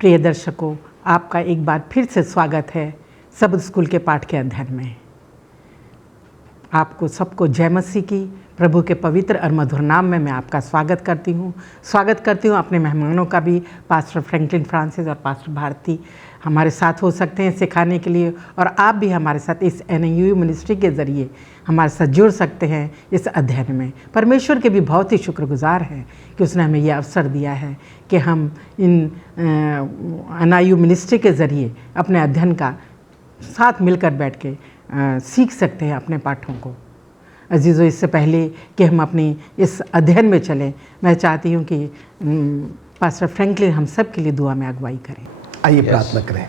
प्रिय दर्शकों, आपका एक बार फिर से स्वागत है शब्द स्कूल के पाठ के अध्ययन में। आपको सबको जय मसीह की। प्रभु के पवित्र और मधुर नाम में मैं आपका स्वागत करती हूँ। अपने मेहमानों का भी, पास्टर फ्रैंकलिन फ्रांसिस और पास्टर भारती हमारे साथ हो सकते हैं सिखाने के लिए, और आप भी हमारे साथ इस NIU मिनिस्ट्री के ज़रिए हमारे साथ जुड़ सकते हैं इस अध्ययन में। परमेश्वर के भी बहुत ही शुक्रगुजार हैं कि उसने हमें यह अवसर दिया है कि हम इन NIU मिनिस्ट्री के ज़रिए अपने अध्ययन का साथ मिलकर बैठ के सीख सकते हैं अपने पाठों को। अजीज़ों, इससे पहले कि हम अपनी इस अध्ययन में चलें, मैं चाहती हूँ कि पास्टर फ्रैंकलिन हम सब के लिए दुआ में अगुवाई करें। आइए प्रार्थना करें।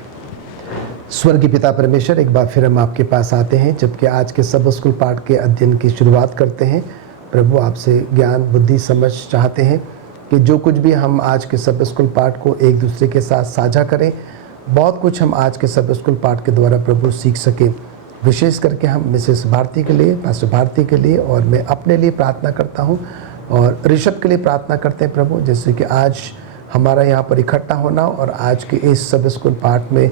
स्वर्गीय पिता परमेश्वर, एक बार फिर हम आपके पास आते हैं जबकि आज के सब स्कूल पाठ के अध्ययन की शुरुआत करते हैं। प्रभु, आपसे ज्ञान बुद्धि समझ चाहते हैं कि जो कुछ भी हम आज के सब स्कूल पाठ को एक दूसरे के साथ साझा करें, बहुत कुछ हम आज के सब स्कूल पाठ के द्वारा प्रभु सीख सकें। विशेष करके हम मिसेस भारती के लिए, पास्टर भारती के लिए और मैं अपने लिए प्रार्थना करता हूँ और ऋषभ के लिए प्रार्थना करते हैं प्रभु, जैसे कि आज हमारा यहाँ पर इकट्ठा होना और आज के इस सब स्कूल पाठ में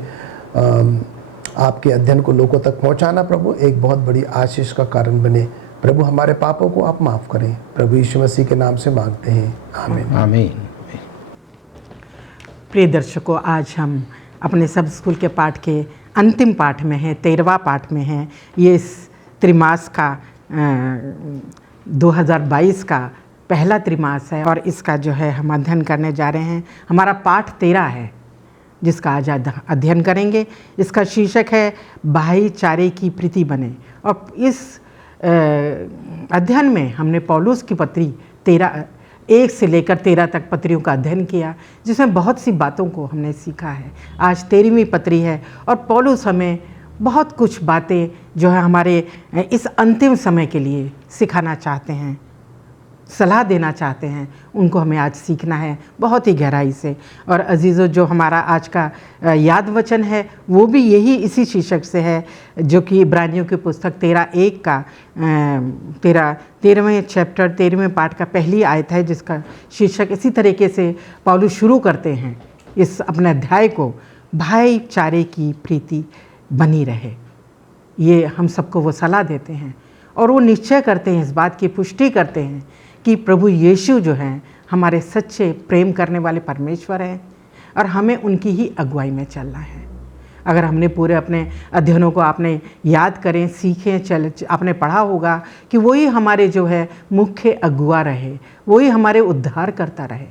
आपके अध्ययन को लोगों तक पहुँचाना प्रभु एक बहुत बड़ी आशीष का कारण बने। प्रभु, हमारे पापों को आप माफ़ करें। प्रभु यीशु मसीह के नाम से मांगते हैं, आमीन आमीन। प्रिय दर्शकों, आज हम अपने सब स्कूल के पाठ के अंतिम पाठ में हैं, 13वां पाठ में हैं। ये इस त्रिमास का 2022 का पहला त्रिमास है और इसका जो है हम अध्ययन करने जा रहे हैं। हमारा पाठ 13 है जिसका आज अध्ययन करेंगे। इसका शीर्षक है भाईचारे की प्रीति बने। और इस अध्ययन में हमने पौलुस की पत्री 1 से लेकर 13 तक पत्रियों का अध्ययन किया, जिसमें बहुत सी बातों को हमने सीखा है। आज 13वीं पत्री है और पौलुस हमें बहुत कुछ बातें जो है हमारे इस अंतिम समय के लिए सिखाना चाहते हैं, सलाह देना चाहते हैं, उनको हमें आज सीखना है बहुत ही गहराई से। और अजीज़ों, जो हमारा आज का याद वचन है वो भी यही इसी शीर्षक से है, जो कि इब्रानियों की पुस्तक 13:1 का 13वें चैप्टर 13वें पाठ का पहली आयत है, जिसका शीर्षक इसी तरीके से पौलुस शुरू करते हैं इस अपने अध्याय को, भाईचारे की प्रीति बनी रहे। ये हम सबको वो सलाह देते हैं और वो निश्चय करते हैं, इस बात की पुष्टि करते हैं कि प्रभु यीशु जो हैं हमारे सच्चे प्रेम करने वाले परमेश्वर हैं और हमें उनकी ही अगुवाई में चलना है। अगर हमने पूरे अपने अध्ययनों को आपने याद करें, सीखें, आपने पढ़ा होगा कि वही हमारे जो है मुख्य अगुआ रहे, वही हमारे उद्धार करता रहे।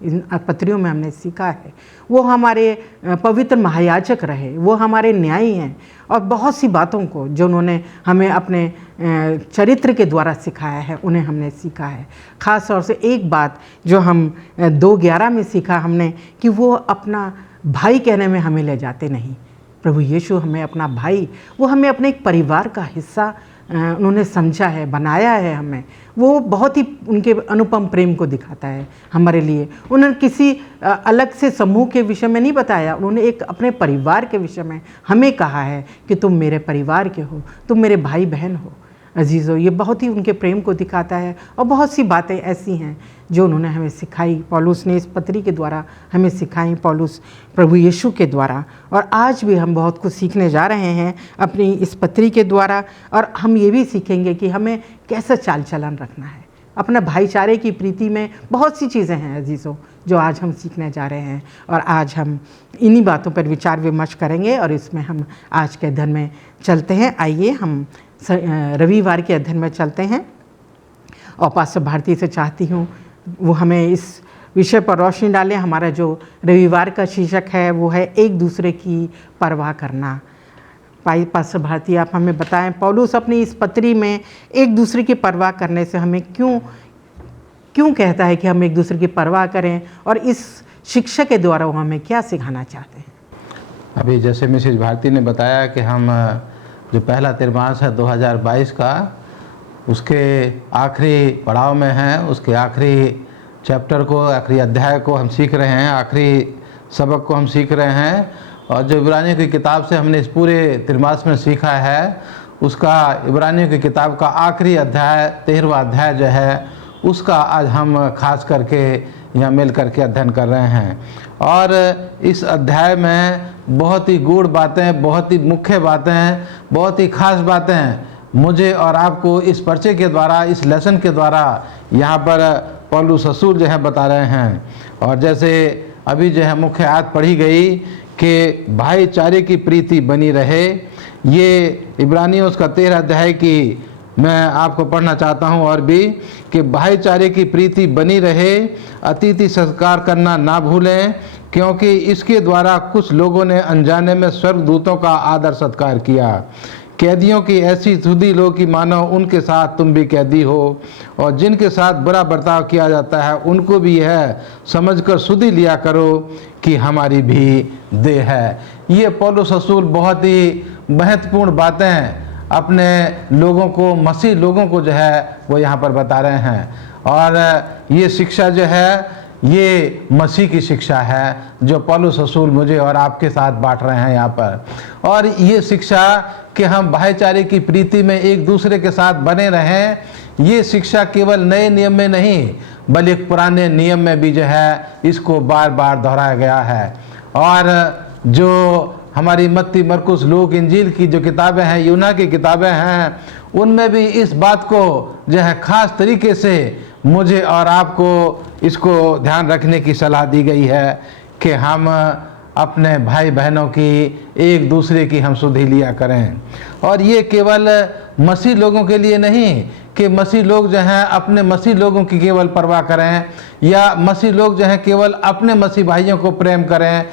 इन पत्रियों में हमने सीखा है वो हमारे पवित्र महायाजक रहे, वो हमारे न्यायी हैं। और बहुत सी बातों को जो उन्होंने हमें अपने चरित्र के द्वारा सिखाया है, उन्हें हमने सीखा है। ख़ास तौर से एक बात जो हम 2:11 में सीखा हमने, कि वो अपना भाई कहने में हमें ले जाते नहीं। प्रभु यीशु हमें अपना भाई, वो हमें अपने एक परिवार का हिस्सा उन्होंने समझा है, बनाया है हमें। वो बहुत ही उनके अनुपम प्रेम को दिखाता है हमारे लिए। उन्होंने किसी अलग से समूह के विषय में नहीं बताया, उन्होंने एक अपने परिवार के विषय में हमें कहा है कि तुम मेरे परिवार के हो, तुम मेरे भाई बहन हो। अजीज़ों, ये बहुत ही उनके प्रेम को दिखाता है। और बहुत सी बातें ऐसी हैं जो उन्होंने हमें सिखाई, पौलुस ने इस पत्री के द्वारा हमें सिखाई, पौलुस प्रभु यीशु के द्वारा। और आज भी हम बहुत कुछ सीखने जा रहे हैं अपनी इस पत्री के द्वारा। और हम ये भी सीखेंगे कि हमें कैसा चाल चलन रखना है अपना भाईचारे की प्रीति में। बहुत सी चीज़ें हैं अजीज़ों जो आज हम सीखने जा रहे हैं और आज हम इन्हीं बातों पर विचार विमर्श करेंगे और इसमें हम आज के अध्ययन में चलते हैं। आइए हम रविवार के अध्ययन में चलते हैं और पास्टर भारती से चाहती हूँ वो हमें इस विषय पर रोशनी डालें। हमारा जो रविवार का शीर्षक है वो है एक दूसरे की परवाह करना। पास्टर भारती, आप हमें बताएं, पौलुस अपनी इस पत्री में एक दूसरे की परवाह करने से हमें क्यों कहता है कि हम एक दूसरे की परवाह करें, और इस शिक्षा के द्वारा वो हमें क्या सिखाना चाहते हैं? अभी जैसे मिसेज भारती ने बताया कि हम जो पहला त्रिमास है 2022 का, उसके आखिरी पड़ाव में हैं, उसके आखिरी चैप्टर को, आखिरी अध्याय को हम सीख रहे हैं, आखिरी सबक को हम सीख रहे हैं। और जो इब्रानियों की किताब से हमने इस पूरे त्रिमास में सीखा है, उसका इब्रानियों की किताब का आखिरी अध्याय 13वां अध्याय जो है, उसका आज हम खास करके यहाँ मिल करके अध्ययन कर रहे हैं। और इस अध्याय में बहुत ही गूढ़ बातें, बहुत ही मुख्य बातें, बहुत ही खास बातें मुझे और आपको इस पर्चे के द्वारा, इस लेसन के द्वारा यहाँ पर पौलुस रसूल जो है बता रहे हैं। और जैसे अभी जो है मुख्य आयत पढ़ी गई कि भाईचारे की प्रीति बनी रहे, ये इब्रानियों उसका 13 अध्याय की मैं आपको पढ़ना चाहता हूँ और भी, कि भाईचारे की प्रीति बनी रहे, अतिथि सत्कार करना ना भूलें, क्योंकि इसके द्वारा कुछ लोगों ने अनजाने में स्वर्गदूतों का आदर सत्कार किया। कैदियों की ऐसी सुधि लो कि मानो उनके साथ तुम भी कैदी हो, और जिनके साथ बुरा बर्ताव किया जाता है उनको भी यह समझकर सुधि लिया करो कि हमारी भी देह है। ये पौलुस रसूल बहुत ही महत्वपूर्ण बातें अपने लोगों को, मसीह लोगों को जो है वो यहाँ पर बता रहे हैं। और ये शिक्षा जो है ये मसीह की शिक्षा है जो पौलुस रसूल मुझे और आपके साथ बांट रहे हैं यहाँ पर। और ये शिक्षा कि हम भाईचारे की प्रीति में एक दूसरे के साथ बने रहें, ये शिक्षा केवल नए नियम में नहीं बल्कि पुराने नियम में भी जो है इसको बार बार दोहराया गया है। और जो हमारी मत्ती, मरकुस, लूक, इंजील की जो किताबें हैं, यूना की किताबें हैं, उनमें भी इस बात को जो है ख़ास तरीके से मुझे और आपको इसको ध्यान रखने की सलाह दी गई है कि हम अपने भाई बहनों की, एक दूसरे की हम सुधि लिया करें। और ये केवल मसीह लोगों के लिए नहीं कि मसीह लोग जो हैं अपने मसीह लोगों की केवल परवाह करें, या मसीह लोग जो हैं केवल अपने मसीह भाइयों को प्रेम करें,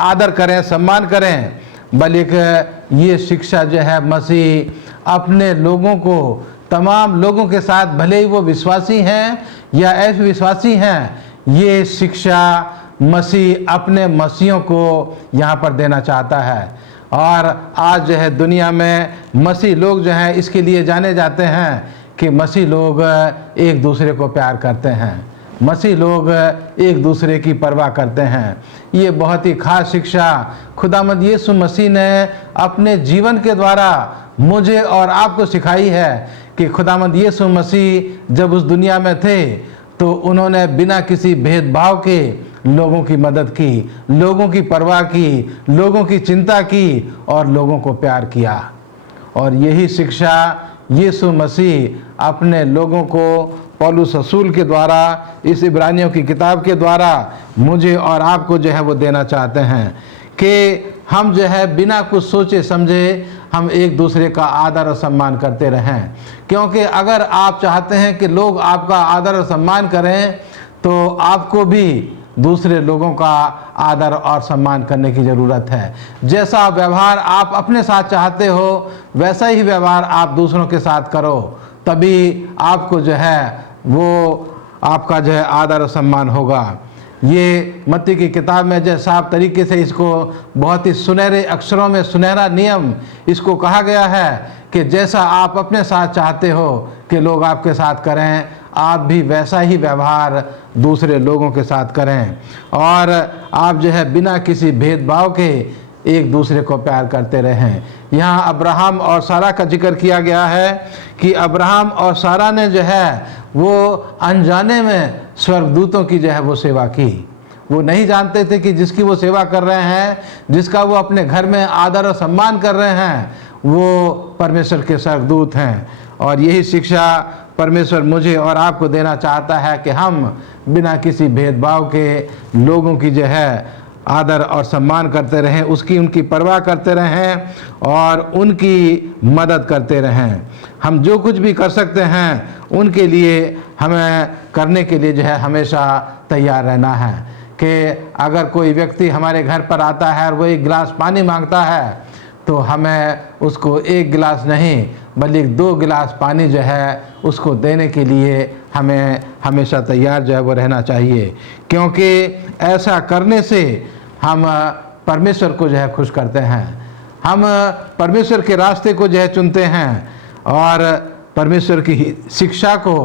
आदर करें, सम्मान करें, बल्कि ये शिक्षा जो है मसीह अपने लोगों को, तमाम लोगों के साथ, भले ही वो विश्वासी हैं या अविश्वासी हैं, ये शिक्षा मसीह अपने मसीहों को यहाँ पर देना चाहता है। और आज जो है दुनिया में मसीह लोग जो हैं इसके लिए जाने जाते हैं कि मसीह लोग एक दूसरे को प्यार करते हैं, मसीह लोग एक दूसरे की परवाह करते हैं। ये बहुत ही खास शिक्षा खुदावंद यीशु मसीह ने अपने जीवन के द्वारा मुझे और आपको सिखाई है कि खुदावंद यीशु मसीह जब उस दुनिया में थे तो उन्होंने बिना किसी भेदभाव के लोगों की मदद की, लोगों की परवाह की, लोगों की चिंता की और लोगों को प्यार किया। और यही शिक्षा यीशु मसीह अपने लोगों को पौलुस रसूल के द्वारा, इस इब्रानियों की किताब के द्वारा मुझे और आपको जो है वो देना चाहते हैं कि हम जो है बिना कुछ सोचे समझे हम एक दूसरे का आदर और सम्मान करते रहें। क्योंकि अगर आप चाहते हैं कि लोग आपका आदर और सम्मान करें तो आपको भी दूसरे लोगों का आदर और सम्मान करने की ज़रूरत है। जैसा व्यवहार आप अपने साथ चाहते हो वैसा ही व्यवहार आप दूसरों के साथ करो, तभी आपको जो है वो आपका जो है आदर और सम्मान होगा। ये मत्ती की किताब में जो साफ तरीके से इसको बहुत ही सुनहरे अक्षरों में, सुनहरा नियम इसको कहा गया है कि जैसा आप अपने साथ चाहते हो कि लोग आपके साथ करें, आप भी वैसा ही व्यवहार दूसरे लोगों के साथ करें। और आप जो है बिना किसी भेदभाव के एक दूसरे को प्यार करते रहें। यहाँ अब्राहम और सारा का जिक्र किया गया है कि अब्राहम और सारा ने जो है वो अनजाने में स्वर्गदूतों की जो है वो सेवा की। वो नहीं जानते थे कि जिसकी वो सेवा कर रहे हैं, जिसका वो अपने घर में आदर और सम्मान कर रहे हैं, वो परमेश्वर के स्वर्गदूत हैं। और यही शिक्षा परमेश्वर मुझे और आपको देना चाहता है कि हम बिना किसी भेदभाव के लोगों की जो है आदर और सम्मान करते रहें, उसकी उनकी परवाह करते रहें और उनकी मदद करते रहें। हम जो कुछ भी कर सकते हैं उनके लिए हमें करने के लिए जो है हमेशा तैयार रहना है। कि अगर कोई व्यक्ति हमारे घर पर आता है और वो एक गिलास पानी मांगता है तो हमें उसको एक गिलास नहीं बल्कि 2 गिलास पानी जो है उसको देने के लिए हमें हमेशा तैयार जो है वो रहना चाहिए। क्योंकि ऐसा करने से हम परमेश्वर को जो है खुश करते हैं, हम परमेश्वर के रास्ते को जो है चुनते हैं और परमेश्वर की शिक्षा को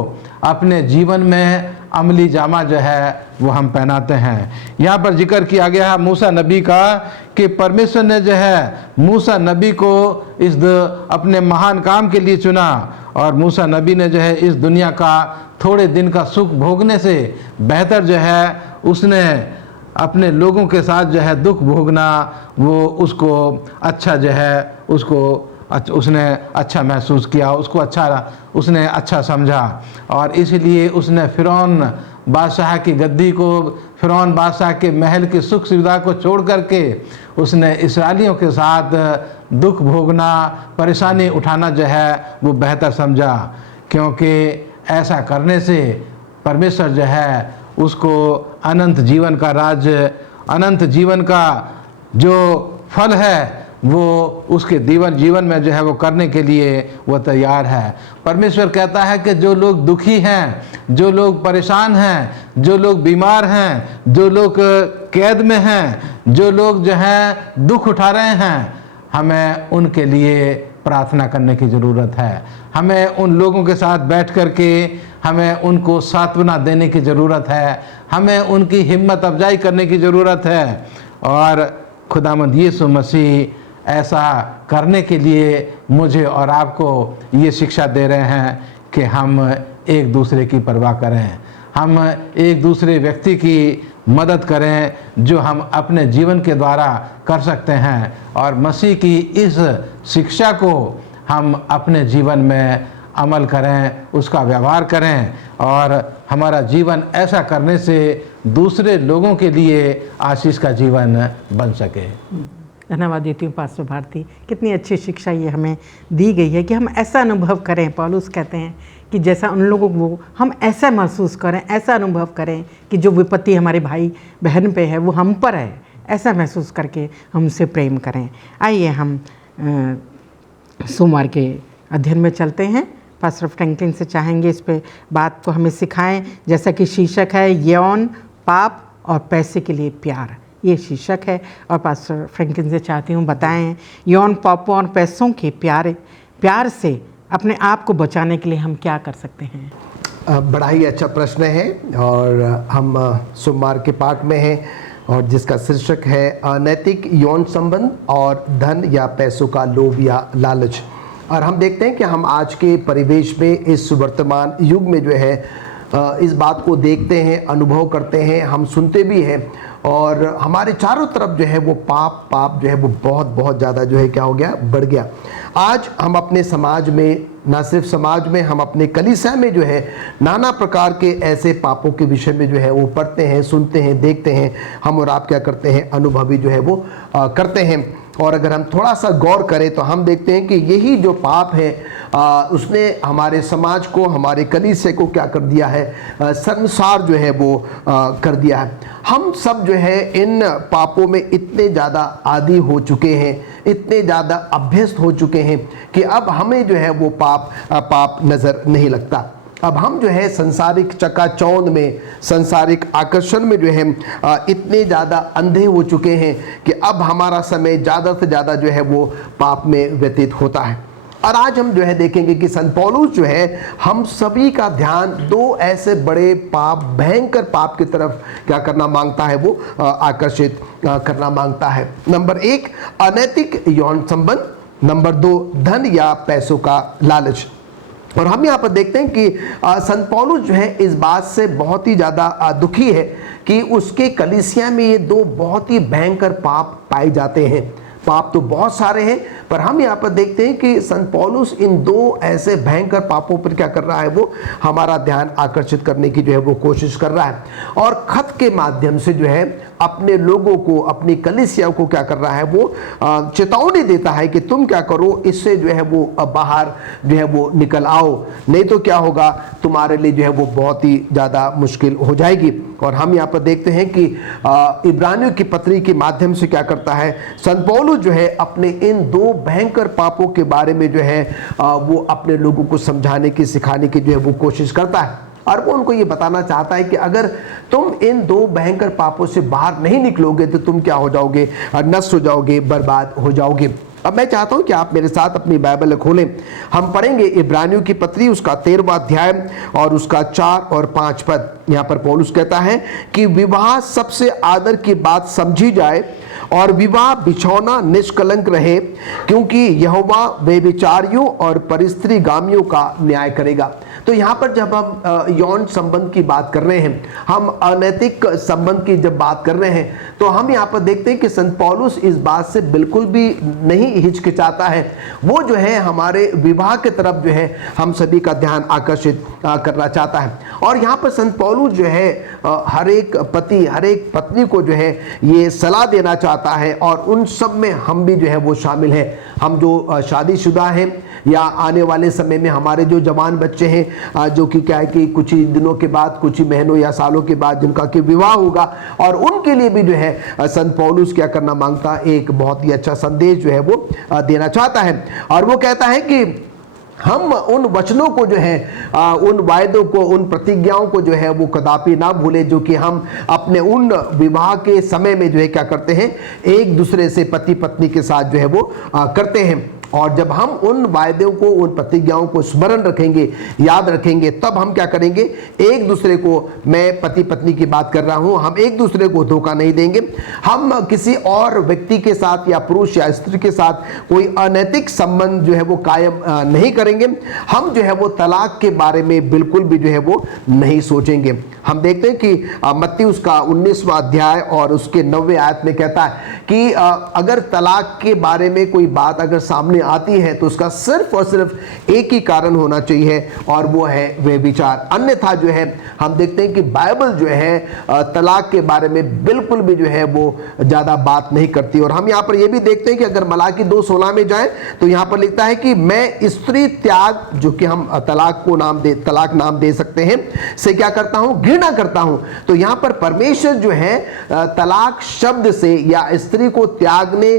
अपने जीवन में अमली जामा जो है वो हम पहनाते हैं। यहाँ पर जिक्र किया गया है मूसा नबी का कि परमेश्वर ने जो है मूसा नबी को इस अपने महान काम के लिए चुना और मूसा नबी ने जो है इस दुनिया का थोड़े दिन का सुख भोगने से बेहतर जो है उसने अपने लोगों के साथ जो है दुख भोगना, वो उसको अच्छा जो है उसने अच्छा महसूस किया, उसने अच्छा समझा। और इसलिए उसने फ़िरौन बादशाह की गद्दी को, फ़िरौन बादशाह के महल की सुख सुविधा को छोड़ करके उसने इस्राएलियों के साथ दुख भोगना, परेशानी उठाना जो है वो बेहतर समझा, क्योंकि ऐसा करने से परमेश्वर जो है उसको अनंत जीवन का राज्य, अनंत जीवन का जो फल है वो उसके जीवन में जो है वो करने के लिए वो तैयार है। परमेश्वर कहता है कि जो लोग दुखी हैं, जो लोग परेशान हैं, जो लोग बीमार हैं, जो लोग कैद में हैं, जो लोग जो हैं दुख उठा रहे हैं, हमें उनके लिए प्रार्थना करने की ज़रूरत है। हमें उन लोगों के साथ बैठ कर के हमें उनको सांत्वना देने की ज़रूरत है, हमें उनकी हिम्मत अफजाई करने की ज़रूरत है। और खुदावंद यीशु मसीह ऐसा करने के लिए मुझे और आपको ये शिक्षा दे रहे हैं कि हम एक दूसरे की परवाह करें, हम एक दूसरे व्यक्ति की मदद करें जो हम अपने जीवन के द्वारा कर सकते हैं, और मसीह की इस शिक्षा को हम अपने जीवन में अमल करें, उसका व्यवहार करें, और हमारा जीवन ऐसा करने से दूसरे लोगों के लिए आशीष का जीवन बन सके। धन्यवाद देती हूँ पास्टर भारती, कितनी अच्छी शिक्षा ये हमें दी गई है कि हम ऐसा अनुभव करें। पौलुस कहते हैं कि जैसा उन लोगों को हम ऐसा महसूस करें, ऐसा अनुभव करें कि जो विपत्ति हमारे भाई बहन पे है वो हम पर है, ऐसा महसूस करके हमसे प्रेम करें। आइए हम सोमवार के अध्ययन में चलते हैं। पास्टर फ्रैंकलिन से चाहेंगे इस पे बात को हमें सिखाएं, जैसा कि शीर्षक है यौन पाप और पैसे के लिए प्यार, ये शीर्षक है। और पास्टर फ्रैंकलिन से चाहती हूँ बताएं यौन पापों और पैसों के प्यार से अपने आप को बचाने के लिए हम क्या कर सकते हैं। बड़ा ही अच्छा प्रश्न है, और हम सोमवार के पाठ में हैं, और जिसका शीर्षक है अनैतिक यौन संबंध और धन या पैसों का लोभ या लालच। और हम देखते हैं कि हम आज के परिवेश में, इस वर्तमान युग में जो है इस बात को देखते हैं, अनुभव करते हैं, हम सुनते भी हैं, और हमारे चारों तरफ जो है वो पाप जो है वो बहुत ज़्यादा जो है क्या हो गया, बढ़ गया। आज हम अपने समाज में, ना सिर्फ समाज में, हम अपने कलीसिया में जो है नाना प्रकार के ऐसे पापों के विषय में जो है वो पढ़ते हैं, सुनते हैं, देखते हैं। हम और आप क्या करते हैं, अनुभवी जो है वो करते हैं। और अगर हम थोड़ा सा गौर करें तो हम देखते हैं कि यही जो पाप है उसने हमारे समाज को, हमारे कलीसिया को क्या कर दिया है, शर्मसार जो है वो कर दिया है। हम सब जो है इन पापों में इतने ज़्यादा आदी हो चुके हैं, इतने ज़्यादा अभ्यस्त हो चुके हैं कि अब हमें जो है वो पाप नज़र नहीं लगता। अब हम जो है संसारिक चकाचौंध में, संसारिक आकर्षण में जो है इतने ज़्यादा अंधे हो चुके हैं कि अब हमारा समय ज़्यादा से ज़्यादा जो है वो पाप में व्यतीत होता है। और आज हम जो है देखेंगे कि संत पौलुस जो है हम सभी का ध्यान दो ऐसे बड़े पाप, भयंकर पाप की तरफ क्या करना मांगता है, वो आकर्षित करना मांगता है। नंबर 1 अनैतिक यौन संबंध, नंबर 2 धन या पैसों का लालच। और हम यहाँ पर देखते हैं कि संत पौलुस जो है इस बात से बहुत ही ज़्यादा दुखी है कि उसके कलीसिया में ये दो बहुत ही भयंकर पाप पाए जाते हैं। पाप तो बहुत सारे हैं, पर हम यहाँ पर देखते हैं कि संत पौलुस इन दो ऐसे भयंकर पापों पर क्या कर रहा है, वो हमारा ध्यान आकर्षित करने की जो है वो कोशिश कर रहा है। और खत के माध्यम से जो है अपने लोगों को, अपनी कलीसिया को क्या कर रहा है, वो चेतावनी देता है कि तुम क्या करो, इससे जो है वो बाहर जो है वो निकल आओ, नहीं तो क्या होगा, तुम्हारे लिए जो है वो बहुत ही ज़्यादा मुश्किल हो जाएगी। और हम यहाँ पर देखते हैं कि इब्रानियों की पत्री के माध्यम से क्या करता है, संत पौलुस जो है अपने इन दो भयंकर पापों के बारे में जो है वो अपने लोगों को समझाने की, सिखाने की जो है वो कोशिश करता है। और वो उनको ये बताना चाहता है कि अगर तुम इन दो भयंकर पापों से बाहर नहीं निकलोगे तो तुम क्या हो जाओगे, नष्ट हो जाओगे, बर्बाद हो जाओगे। अब मैं चाहता हूं कि आप मेरे साथ अपनी बाइबल खोलें। हम पढ़ेंगे इब्रानियों की पत्री, उसका 13वां अध्याय और उसका 4 और 5 पद। यहाँ पर पौलुस कहता है कि विवाह सबसे आदर की बात समझी जाए और विवाह बिछौना निष्कलंक रहे, क्योंकि यहोवा व्यभिचारियों और परिस्त्रीगामियों का न्याय करेगा। तो यहाँ पर जब हम यौन संबंध की बात कर रहे हैं, हम अनैतिक संबंध की जब बात कर रहे हैं, तो हम यहाँ पर देखते हैं कि संत पौलुस इस बात से बिल्कुल भी नहीं हिचकिचाता है। वो जो है हमारे विवाह के तरफ जो है हम सभी का ध्यान आकर्षित करना चाहता है। और यहाँ पर संत पौलुस जो है हर एक पति हर एक पत्नी को जो है ये सलाह देना चाहता है, और उन सब में हम भी जो है वो शामिल हैं। हम जो शादीशुदा हैं या आने वाले समय में हमारे जो जवान बच्चे हैं, जो कि क्या है कि कुछ ही दिनों के बाद, कुछ ही महीनों या सालों के बाद जिनका कि विवाह होगा, और उनके लिए भी जो है संत पौलुस क्या करना मांगता है, एक बहुत ही अच्छा संदेश जो है वो देना चाहता है। और वो कहता है कि हम उन वचनों को जो है, उन वायदों को, उन प्रतिज्ञाओं को जो है वो कदापि ना भूले, जो कि हम अपने उन विवाह के समय में जो है क्या करते हैं, एक दूसरे से पति पत्नी के साथ जो है वो करते हैं। और जब हम उन वायदों को, उन प्रतिज्ञाओं को स्मरण रखेंगे, याद रखेंगे, तब हम क्या करेंगे, एक दूसरे को, मैं पति पत्नी की बात कर रहा हूं, हम एक दूसरे को धोखा नहीं देंगे। हम किसी और व्यक्ति के साथ या पुरुष या स्त्री के साथ कोई अनैतिक संबंध जो है वो कायम नहीं करेंगे। हम जो है वो तलाक के बारे में बिल्कुल भी जो है वो नहीं सोचेंगे। हम देखते हैं कि मत्ती उसका 19वां अध्याय और उसके 9वें आयत में कहता है कि अगर तलाक के बारे में कोई बात अगर सामने आती है तो उसका सिर्फ और सिर्फ एक ही कारण होना चाहिए, और वो है व्यभिचार। अन्यथा जो है हम देखते हैं कि बाइबल जो है तलाक के बारे में बिल्कुल भी जो है वो ज़्यादा बात नहीं करती। और हम यहाँ पर ये भी देखते हैं कि अगर मलाकी 2:16 में जाएं तो यहाँ पर लिखता है कि मैं स्त्री त्याग, जो कि हम तलाक को तलाक नाम दे सकते हैं, से क्या करता हूँ, घृणा करता हूँ। तो यहाँ पर परमेश्वर जो है तलाक शब्द से या स्त्री को त्यागने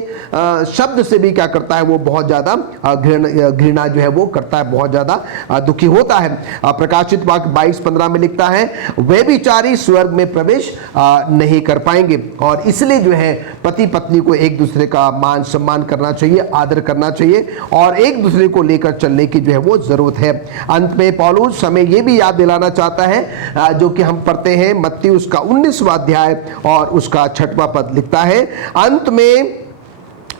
शब्द से भी क्या करता है, वो बहुत ज़्यादा घृणा जो है वो करता है, बहुत ज़्यादा दुखी होता है। प्रकाशित वाक्य 22:15 में लिखता है, व्यभिचारी स्वर्ग में प्रवेश नहीं कर पाएंगे। और इसलिए जो है पति पत्नी को एक दूसरे का मान सम्मान करना चाहिए, आदर करना चाहिए, और एक दूसरे को लेकर चलने की जो है वो जरूरत है। अंत में पौलुस हमें ये भी याद दिलाना चाहता है, जो कि हम पढ़ते हैं मत्ती उसका 19वां अध्याय और उसका 6वां पद लिखता है, अंत में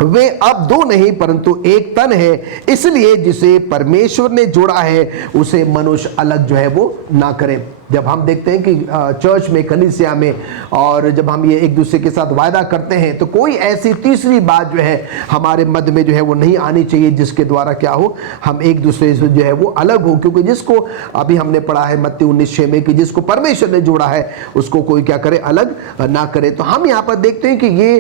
वे अब दो नहीं परंतु एक तन है, इसलिए जिसे परमेश्वर ने जोड़ा है उसे मनुष्य अलग जो है वो ना करे। जब हम देखते हैं कि चर्च में, कलीसिया में, और जब हम ये एक दूसरे के साथ वायदा करते हैं, तो कोई ऐसी तीसरी बात जो है हमारे मध्य में जो है वो नहीं आनी चाहिए जिसके द्वारा क्या हो, हम एक दूसरे से जो है वो अलग हो। क्योंकि जिसको अभी हमने पढ़ा है मत्ती 19:6 में कि जिसको परमेश्वर ने जोड़ा है उसको कोई क्या करे, अलग ना करे। तो हम यहाँ पर देखते हैं कि ये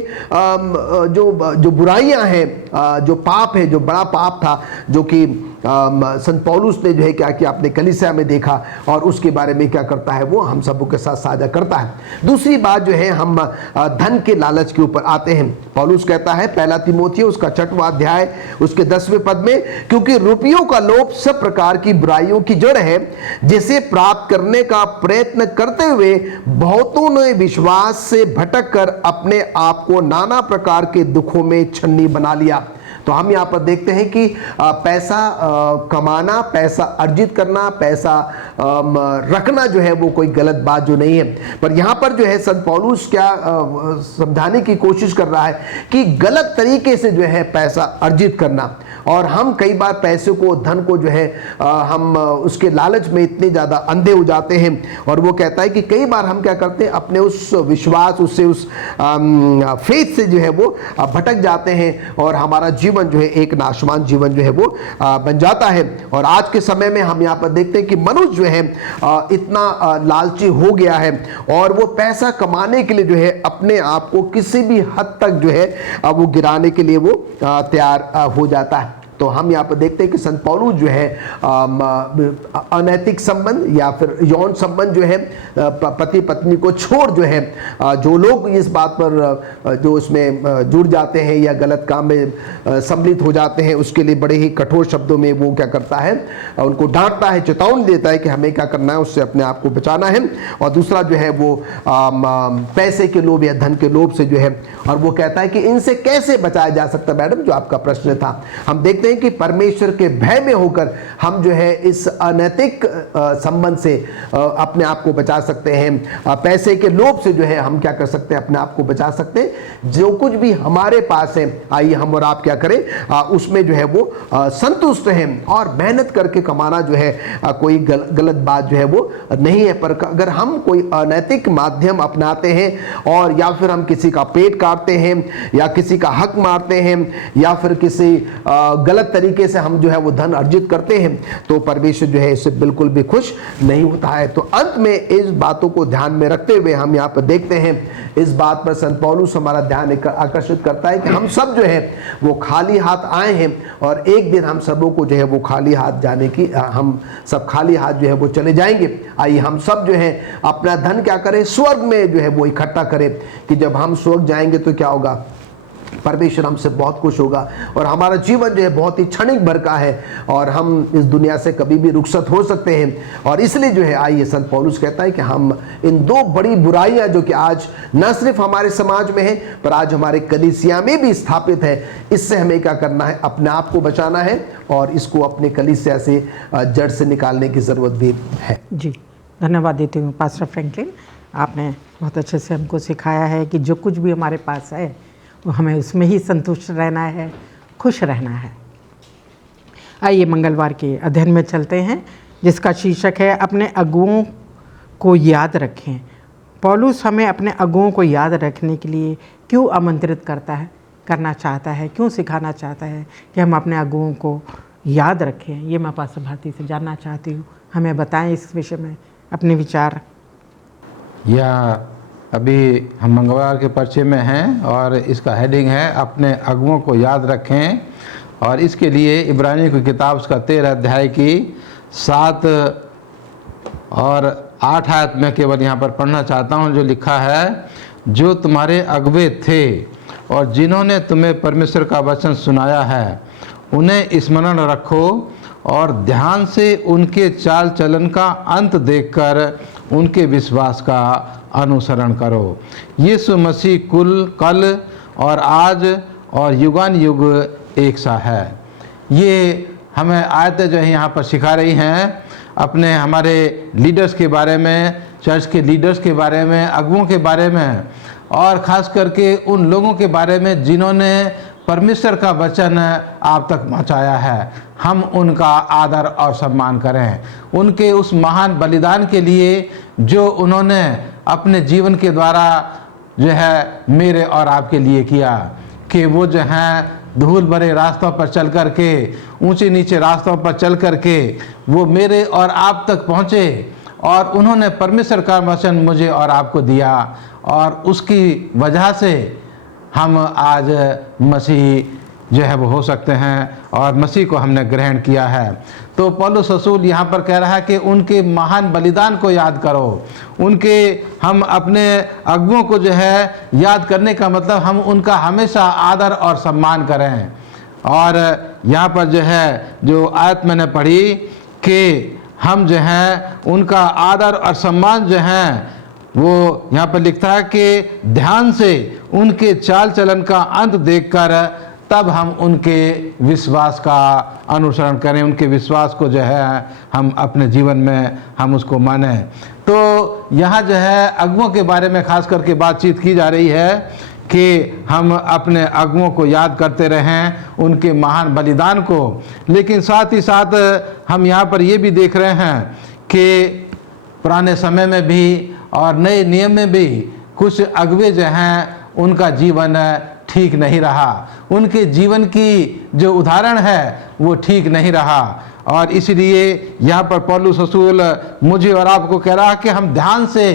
जो बुराइयां हैं, जो पाप है, जो बड़ा पाप था, जो कि संत पौलुस ने जो है क्या किया, अपने कलीसिया में देखा, और उसके बारे में क्या करता है, वो हम सबों के साथ साझा करता है। दूसरी बात जो है, हम धन के लालच के ऊपर आते हैं। पौलुस कहता है 1 तीमुथियुस उसका 6वां अध्याय उसके 10वें पद में, क्योंकि रुपयों का लोभ सब प्रकार की बुराइयों की जड़ है, जिसे प्राप्त करने का प्रयत्न करते हुए बहुतों ने विश्वास से भटक कर अपने आप को नाना प्रकार के दुखों में छन्नी बना लिया। तो हम यहाँ पर देखते हैं कि पैसा कमाना, पैसा अर्जित करना, पैसा रखना जो है वो कोई गलत बात जो नहीं है। पर यहाँ पर जो है संत पौलुस क्या समझाने की कोशिश कर रहा है कि गलत तरीके से जो है पैसा अर्जित करना, और हम कई बार पैसे को, धन को जो है हम उसके लालच में इतने ज़्यादा अंधे हो जाते हैं। और वो कहता है कि कई बार हम क्या करते हैं, अपने उस विश्वास, उससे उस फेथ से जो है वो भटक जाते हैं, और हमारा जीवन जो है एक नाशवान जीवन जो है वो बन जाता है। और आज के समय में हम यहाँ पर देखते हैं कि मनुष्य जो है इतना लालची हो गया है, और वो पैसा कमाने के लिए जो है अपने आप को किसी भी हद तक जो है वो गिराने के लिए वो तैयार हो जाता है। तो हम यहाँ पर देखते हैं कि संत पौलुस जो है अनैतिक संबंध या फिर यौन संबंध जो है पति पत्नी को छोड़ जो है, जो लोग इस बात पर जो इसमें जुड़ जाते हैं या गलत काम में सम्मिलित हो जाते हैं, उसके लिए बड़े ही कठोर शब्दों में वो क्या करता है, उनको डांटता है, चेतावनी देता है कि हमें क्या करना है, उससे अपने आप को बचाना है। और दूसरा जो है वो पैसे के लोभ या धन के लोभ से जो है, और वो कहता है कि इनसे कैसे बचाया जा सकता है। मैडम, जो आपका प्रश्न था, हम देखते समझते हैं कि परमेश्वर के भय में होकर हम जो है इस अनैतिक संबंध से अपने आप को बचा सकते हैं। पैसे के लोभ से जो है हम क्या कर सकते हैं, अपने आप को बचा सकते हैं। जो कुछ भी हमारे पास है, आइए हम और आप क्या करें, उसमें जो है वो संतुष्ट हैं। और मेहनत करके कमाना जो है कोई गलत बात जो है वो नहीं है, पर अगर हम कोई अनैतिक माध्यम अपनाते हैं और या फिर हम किसी का पेट काटते हैं या किसी का हक मारते हैं या फिर किसी गलत तरीके से हम जो है वो धन अर्जित करते हैं, तो परमेश्वर जो है इससे बिल्कुल भी खुश नहीं होता है। तो अंत में इस बातों को ध्यान में रखते हुए हम यहाँ पर देखते हैं, इस बात पर संत पौलुस हमारा ध्यान आकर्षित करता है कि हम सब जो है वो खाली हाथ आए हैं और एक दिन हम सबों को जो है वो खाली हाथ जाने की, हम सब खाली हाथ जो है वो चले जाएंगे। आइए हम सब जो है अपना धन क्या करें, स्वर्ग में जो है वो इकट्ठा करें, कि जब हम स्वर्ग जाएंगे तो क्या होगा, परमेश्वर हमसे बहुत खुश होगा और हमारा जीवन जो है बहुत ही क्षणिक भर का है और हम इस दुनिया से कभी भी रुखसत हो सकते हैं। और इसलिए जो है आइए संत पौलुस कहता है कि हम इन दो बड़ी बुराइयां जो कि आज न सिर्फ हमारे समाज में है पर आज हमारे कलीसिया में भी स्थापित है, इससे हमें क्या करना है, अपने आप को बचाना है और इसको अपने कलीसिया से जड़ से निकालने की ज़रूरत भी है। जी, धन्यवाद देती हूँ पास्टर फ्रैंकलिन। आपने बहुत अच्छे से हमको सिखाया है कि जो कुछ भी हमारे पास है वो हमें उसमें ही संतुष्ट रहना है, खुश रहना है। आइए मंगलवार के अध्ययन में चलते हैं, जिसका शीर्षक है अपने अगुओं को याद रखें। पौलुस हमें अपने अगुओं को याद रखने के लिए क्यों आमंत्रित करना चाहता है, क्यों सिखाना चाहता है कि हम अपने अगुओं को याद रखें, ये मैं पास्टर भारती से जानना चाहती हूँ। हमें बताएं इस विषय में अपने विचार। यह अभी हम मंगलवार के पर्चे में हैं और इसका हेडिंग है अपने अगुओं को याद रखें। और इसके लिए इब्रानियों की किताब उसका 13 अध्याय की 7 और 8 आयत में केवल यहाँ पर पढ़ना चाहता हूँ, जो लिखा है, जो तुम्हारे अगुवे थे और जिन्होंने तुम्हें परमेश्वर का वचन सुनाया है, उन्हें स्मरण रखो और ध्यान से उनके चाल चलन का अंत देखकर उनके विश्वास का अनुसरण करो। यीशु मसीह कल और आज और युगान युग एक सा है। ये हमें आयतें जो है यहाँ पर सिखा रही हैं अपने हमारे लीडर्स के बारे में, चर्च के लीडर्स के बारे में, अगुओं के बारे में, और ख़ास करके उन लोगों के बारे में जिन्होंने परमेश्वर का वचन आप तक पहुँचाया है। हम उनका आदर और सम्मान करें, उनके उस महान बलिदान के लिए जो उन्होंने अपने जीवन के द्वारा जो है मेरे और आपके लिए किया, कि वो जो हैं धूल भरे रास्तों पर चल कर के, ऊंचे नीचे रास्तों पर चल कर के वो मेरे और आप तक पहुँचे और उन्होंने परमेश्वर का वचन मुझे और आपको दिया, और उसकी वजह से हम आज मसीह जो है वो हो सकते हैं और मसीह को हमने ग्रहण किया है। तो पौलुस रसूल यहाँ पर कह रहा है कि उनके महान बलिदान को याद करो, हम अपने अगुओं को जो है याद करने का मतलब हम उनका हमेशा आदर और सम्मान करें। और यहाँ पर जो है जो आयत मैंने पढ़ी कि हम जो हैं उनका आदर और सम्मान जो हैं, वो यहाँ पर लिखता है कि ध्यान से उनके चाल चलन का अंत देखकर तब हम उनके विश्वास का अनुसरण करें, उनके विश्वास को जो है हम अपने जीवन में हम उसको माने। तो यहाँ जो है अगुओं के बारे में खास करके बातचीत की जा रही है कि हम अपने अगुओं को याद करते रहें, उनके महान बलिदान को। लेकिन साथ ही साथ हम यहाँ पर ये भी देख रहे हैं कि पुराने समय में भी और नए नियम में भी कुछ अगुवे जो हैं उनका जीवन ठीक नहीं रहा, उनके जीवन की जो उदाहरण है वो ठीक नहीं रहा। और इसलिए यहाँ पर पौलुस रसूल मुझे और आपको कह रहा है कि हम ध्यान से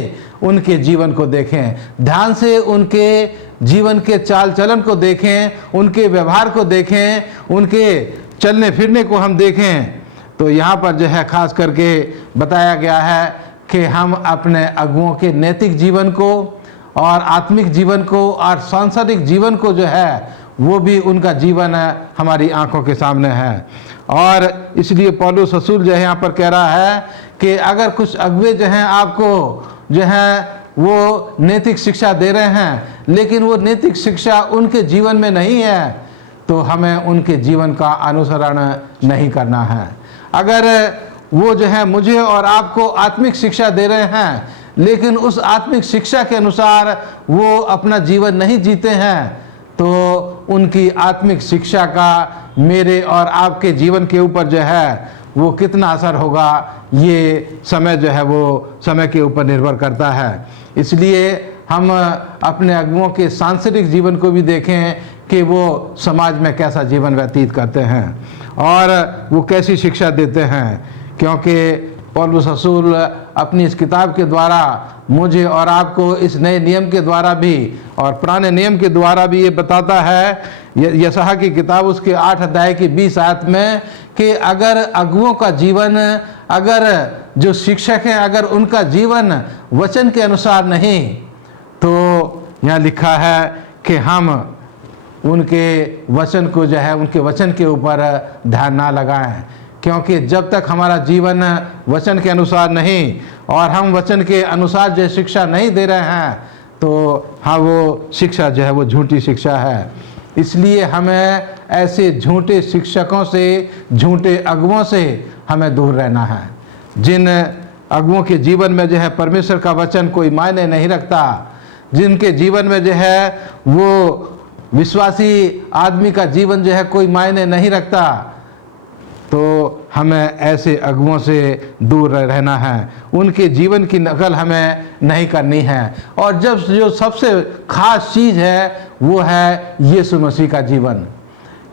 उनके जीवन को देखें, ध्यान से उनके जीवन के चाल चलन को देखें, उनके व्यवहार को देखें, उनके चलने फिरने को हम देखें। तो यहाँ पर जो है खास करके बताया गया है कि हम अपने अगुओं के नैतिक जीवन को और आत्मिक जीवन को और सांसारिक जीवन को जो है वो भी उनका जीवन हमारी आंखों के सामने है। और इसलिए पौलुस रसूल जो है यहाँ पर कह रहा है कि अगर कुछ अगुवे जो हैं आपको जो है वो नैतिक शिक्षा दे रहे हैं, लेकिन वो नैतिक शिक्षा उनके जीवन में नहीं है, तो हमें उनके जीवन का अनुसरण नहीं करना है। अगर वो जो है मुझे और आपको आत्मिक शिक्षा दे रहे हैं, लेकिन उस आत्मिक शिक्षा के अनुसार वो अपना जीवन नहीं जीते हैं, तो उनकी आत्मिक शिक्षा का मेरे और आपके जीवन के ऊपर जो है वो कितना असर होगा, ये समय जो है वो समय के ऊपर निर्भर करता है। इसलिए हम अपने अगुओं के सांसारिक जीवन को भी देखें कि वो समाज में कैसा जीवन व्यतीत करते हैं और वो कैसी शिक्षा देते हैं, क्योंकि पौलुस रसूल अपनी इस किताब के द्वारा मुझे और आपको इस नए नियम के द्वारा भी और पुराने नियम के द्वारा भी ये बताता है, यशायाह की किताब उसके 8 अध्याय की 20 आयत में, कि अगर अगुओं का जीवन, अगर जो शिक्षक हैं, अगर उनका जीवन वचन के अनुसार नहीं, तो यहाँ लिखा है कि हम उनके वचन को जो है, उनके वचन के ऊपर ध्यान ना लगाएं, क्योंकि जब तक हमारा जीवन वचन के अनुसार नहीं और हम वचन के अनुसार जो शिक्षा नहीं दे रहे हैं, तो हाँ वो शिक्षा जो है वो झूठी शिक्षा है। इसलिए हमें ऐसे झूठे शिक्षकों से, झूठे अगुओं से हमें दूर रहना है। जिन अगुओं के जीवन में जो है परमेश्वर का वचन कोई मायने नहीं रखता, जिनके जीवन में जो है वो विश्वासी आदमी का जीवन जो है कोई मायने नहीं रखता, तो हमें ऐसे अगुओं से दूर रहना है। उनके जीवन की नकल हमें नहीं करनी है। और जब जो सबसे खास चीज़ है वो है यीशु मसीह का जीवन,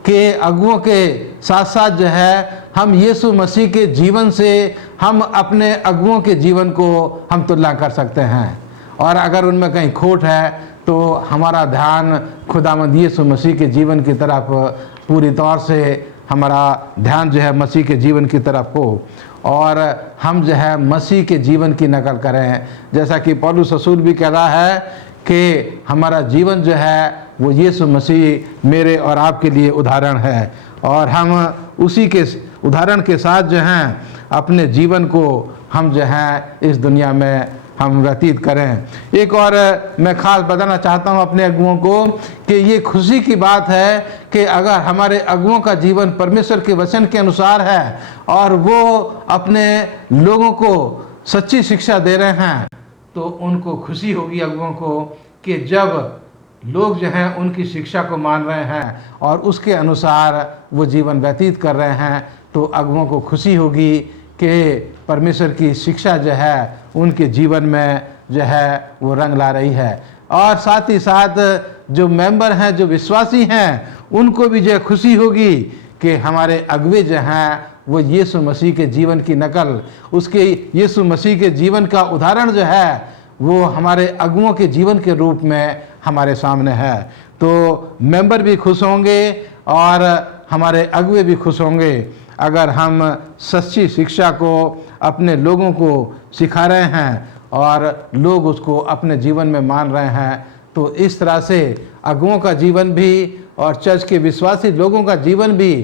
कि अगुओं के साथ साथ जो है हम यीशु मसीह के जीवन से हम अपने अगुओं के जीवन को हम तुलना कर सकते हैं। और अगर उनमें कहीं खोट है तो हमारा ध्यान खुदावंद यीशु मसीह के जीवन की तरफ पूरी तौर से हमारा ध्यान जो है मसीह के जीवन की तरफ हो और हम जो है मसीह के जीवन की नकल करें। जैसा कि पौलुस रसूल भी कह रहा है कि हमारा जीवन जो है वो यीशु मसीह मेरे और आपके लिए उदाहरण है, और हम उसी के उदाहरण के साथ जो हैं अपने जीवन को हम जो है इस दुनिया में हम व्यतीत करें। एक और मैं खास बताना चाहता हूं अपने अगुओं को कि ये खुशी की बात है कि अगर हमारे अगुओं का जीवन परमेश्वर के वचन के अनुसार है और वो अपने लोगों को सच्ची शिक्षा दे रहे हैं, तो उनको खुशी होगी अगुओं को कि जब लोग जो हैं उनकी शिक्षा को मान रहे हैं और उसके अनुसार वो जीवन व्यतीत कर रहे हैं, तो अगुओं को खुशी होगी कि परमेश्वर की शिक्षा जो है उनके जीवन में जो है वो रंग ला रही है। और साथ ही साथ जो मेंबर हैं, जो विश्वासी हैं, उनको भी जो खुशी होगी कि हमारे अगुवे जो हैं वो यीशु मसीह के जीवन की नकल, उसके यीशु मसीह के जीवन का उदाहरण जो है वो हमारे अगुओं के जीवन के रूप में हमारे सामने है। तो मेंबर भी खुश होंगे और हमारे अगुवे भी खुश होंगे अगर हम सच्ची शिक्षा को अपने लोगों को सिखा रहे हैं और लोग उसको अपने जीवन में मान रहे हैं। तो इस तरह से अगुओं का जीवन भी और चर्च के विश्वासी लोगों का जीवन भी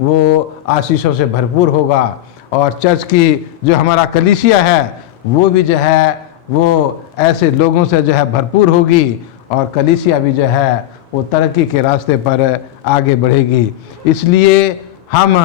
वो आशीषों से भरपूर होगा, और चर्च की जो हमारा कलीसिया है वो भी जो है वो ऐसे लोगों से जो है भरपूर होगी, और कलीसिया भी जो है वो तरक्की के रास्ते पर आगे बढ़ेगी। इसलिए हम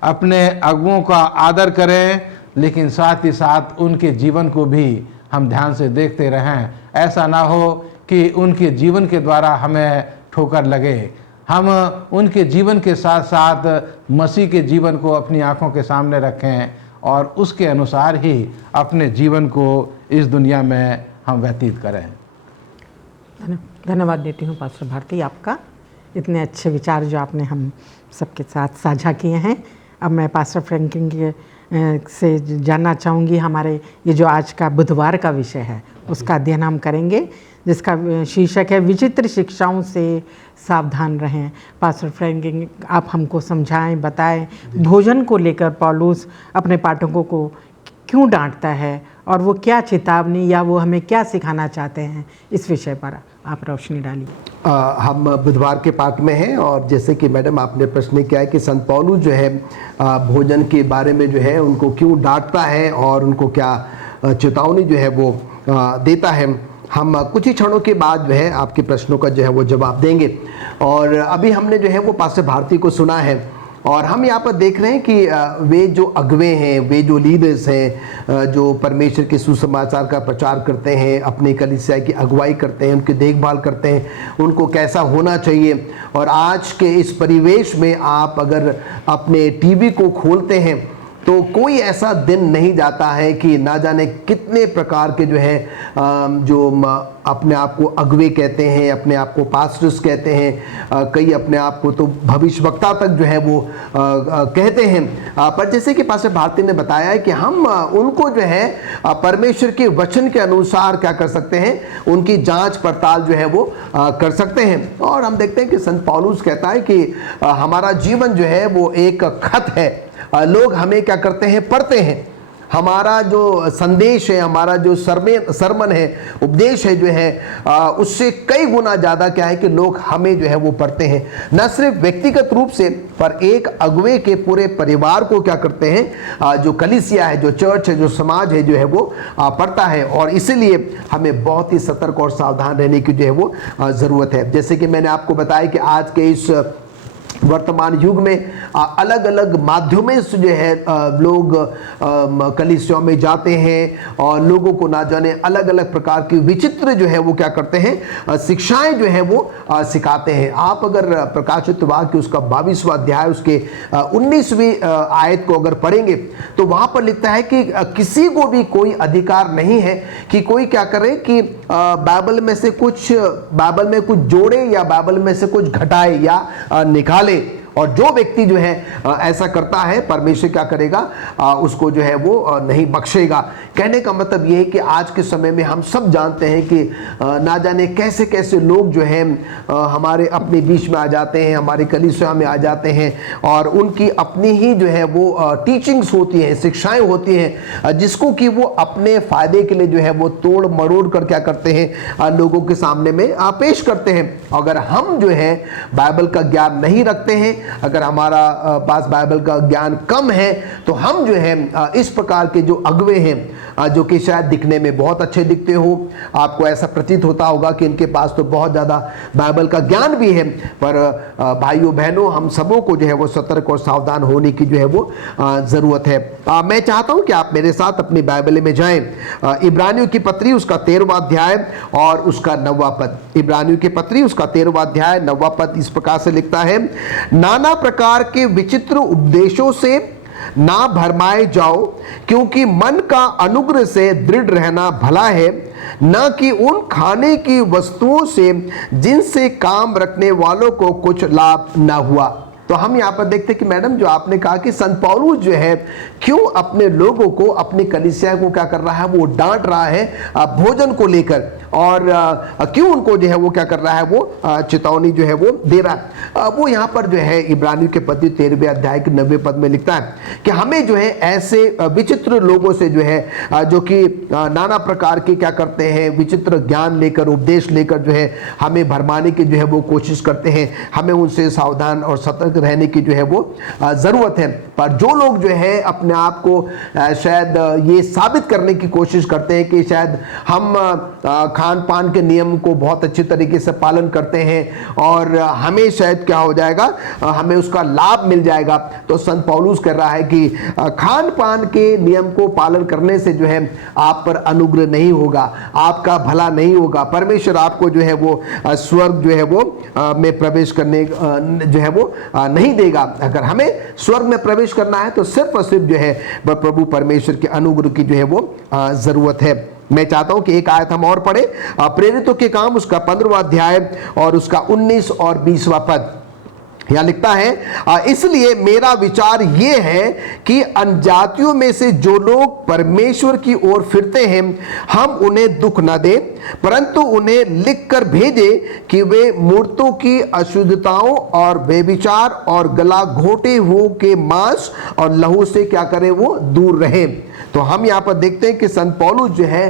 अपने अगुओं का आदर करें, लेकिन साथ ही साथ उनके जीवन को भी हम ध्यान से देखते रहें। ऐसा ना हो कि उनके जीवन के द्वारा हमें ठोकर लगे। हम उनके जीवन के साथ साथ मसीह के जीवन को अपनी आंखों के सामने रखें और उसके अनुसार ही अपने जीवन को इस दुनिया में हम व्यतीत करें। धन्यवाद देती हूँ पास्टर भारती आपका, इतने अच्छे विचार जो आपने हम सबके साथ साझा किए हैं। अब मैं पास्टर फ्रैंकलिन से जानना चाहूँगी, हमारे ये जो आज का बुधवार का विषय है उसका अध्ययन हम करेंगे, जिसका शीर्षक है विचित्र शिक्षाओं से सावधान रहें। पास्टर फ्रैंकलिन आप हमको समझाएं, बताएं भोजन को लेकर पौलुस अपने पाठकों को क्यों डांटता है और वो क्या चेतावनी या वो हमें क्या सिखाना चाहते हैं, इस विषय पर आप रोशनी डालिए। हम बुधवार के पाठ में हैं, और जैसे कि मैडम आपने प्रश्न किया है कि संत पौलुस जो है भोजन के बारे में जो है उनको क्यों डांटता है और उनको क्या चेतावनी जो है वो देता है। हम कुछ ही क्षणों के बाद जो है आपके प्रश्नों का जो है वो जवाब देंगे। और अभी हमने जो है वो पास्टर भारती को सुना है, और हम यहाँ पर देख रहे हैं कि वे जो अगुवे हैं, वे जो लीडर्स हैं, जो परमेश्वर के सुसमाचार का प्रचार करते हैं, अपनी कलीसिया की अगुवाई करते हैं, उनकी देखभाल करते हैं, उनको कैसा होना चाहिए। और आज के इस परिवेश में आप अगर अपने टीवी को खोलते हैं तो कोई ऐसा दिन नहीं जाता है कि ना जाने कितने प्रकार के जो है जो अपने आप को अगुवे कहते हैं, अपने आप को पास्टर्स कहते हैं, कई अपने आप को तो भविष्यवक्ता तक जो है वो कहते हैं। पर जैसे कि पास्टर भारती ने बताया है कि हम उनको जो है परमेश्वर के वचन के अनुसार क्या कर सकते हैं, उनकी जांच पड़ताल जो है वो कर सकते हैं। और हम देखते हैं कि संत पौलुस कहता है कि हमारा जीवन जो है वो एक खत है, लोग हमें क्या करते हैं, पढ़ते हैं। हमारा जो संदेश है, हमारा जो सरमन है, उपदेश है जो है, उससे कई गुना ज़्यादा क्या है कि लोग हमें जो है वो पढ़ते हैं। न सिर्फ व्यक्तिगत रूप से, पर एक अगुवे के पूरे परिवार को क्या करते हैं, जो कलीसिया है, जो चर्च है, जो समाज है जो है वो पढ़ता है। और इसीलिए हमें बहुत ही सतर्क और सावधान रहने की जो है वो ज़रूरत है। जैसे कि मैंने आपको बताया कि आज के इस वर्तमान युग में अलग अलग माध्यमों से जो है लोग कलीसियाओं में जाते हैं और लोगों को ना जाने अलग अलग प्रकार की विचित्र जो है वो क्या करते हैं, शिक्षाएं जो है वो सिखाते हैं। आप अगर प्रकाशित वाक्य उसका 22वां अध्याय उसके 19वीं आयत को अगर पढ़ेंगे तो वहां पर लिखता है कि किसी को भी कोई अधिकार नहीं है कि कोई क्या करे कि बाइबल में से कुछ, बाइबल में कुछ जोड़े या बाइबल में से कुछ घटाए या निकाले। और जो व्यक्ति जो है ऐसा करता है, परमेश्वर क्या करेगा, उसको जो है वो नहीं बख्शेगा। कहने का मतलब ये है कि आज के समय में हम सब जानते हैं कि ना जाने कैसे कैसे लोग जो हैं हमारे अपने बीच में आ जाते हैं, हमारे कलीसिया में आ जाते हैं, और उनकी अपनी ही जो है वो टीचिंग्स होती हैं, शिक्षाएं होती हैं, जिसको कि वो अपने फायदे के लिए जो है वो तोड़ मरोड़ कर क्या करते हैं, लोगों के सामने में पेश करते हैं। अगर हम जो है बाइबल का ज्ञान नहीं रखते हैं, अगर हमारा पास बाइबल का ज्ञान कम है, तो हम जो है इस प्रकार के जो अगुवे हैं, जो कि शायद दिखने में बहुत अच्छे दिखते हो, आपको ऐसा प्रतीत होता होगा कि इनके पास तो बहुत ज़्यादा बाइबल का ज्ञान भी है, पर भाइयों बहनों, हम सबों को जो है वो सतर्क और सावधान होने की जो है वो ज़रूरत है। मैं चाहता हूं कि आप मेरे साथ अपनी बाइबल में जाएं, इब्रानियों की पत्री उसका 13वां अध्याय और उसका 9वां पद। इब्रानियों की पत्री उसका 13वां अध्याय 9वां पद इस प्रकार से लिखता है, नाना प्रकार के विचित्र उपदेशों से ना भरमाए जाओ, क्योंकि मन का अनुग्रह से दृढ़ रहना भला है, न कि उन खाने की वस्तुओं से जिनसे काम रखने वालों को कुछ लाभ न हुआ। तो हम यहाँ पर देखते हैं कि मैडम जो आपने कहा कि संत पौलुस जो है क्यों अपने लोगों को, अपनी कलीसिया को क्या कर रहा है, वो डांट रहा है भोजन को लेकर, और क्यों उनको जो है वो क्या कर रहा है, वो चेतावनी जो है वो दे रहा है। वो यहाँ पर जो है इब्रानियों के पत्री 13वें अध्याय के 9वें पद में लिखता है कि हमें जो है ऐसे विचित्र लोगों से जो है, जो कि नाना प्रकार के क्या करते हैं, विचित्र ज्ञान लेकर, उपदेश लेकर जो है हमें भरमाने की जो है वो कोशिश करते हैं, हमें उनसे सावधान और सतर्क रहने की जो है वो ज़रूरत है। पर जो लोग जो है अपने आप को शायद ये साबित करने की कोशिश करते हैं कि शायद हम खान पान के नियम को बहुत अच्छी तरीके से पालन करते हैं और हमें शायद क्या हो जाएगा, हमें उसका लाभ मिल जाएगा, तो संत पौलुस कह रहा है कि खान पान के नियम को पालन करने से जो है आप पर अनुग्रह नहीं होगा, आपका भला नहीं होगा, परमेश्वर आपको जो है वो स्वर्ग जो है वो में प्रवेश करने जो है वो नहीं देगा। अगर हमें स्वर्ग में प्रवेश करना है तो सिर्फ और सिर्फ जो है प्रभु परमेश्वर के अनुग्रह की जो है वो जरूरत है। मैं चाहता हूं कि एक आयत हम और पढ़े, प्रेरितों के काम उसका 15वां अध्याय और उसका 19 और 20वां पद। यहां लिखता है, इसलिए मेरा विचार यह है कि अन्यजातियों में से जो लोग परमेश्वर की ओर फिरते हैं, हम उन्हें दुख न दें, परंतु उन्हें लिखकर भेजे कि वे मूर्तों की अशुद्धताओं और बेविचार और गला घोटे हुओं के मांस और लहू से क्या करें, वो दूर रहें। तो हम यहाँ पर देखते हैं कि संत पौलुस जो है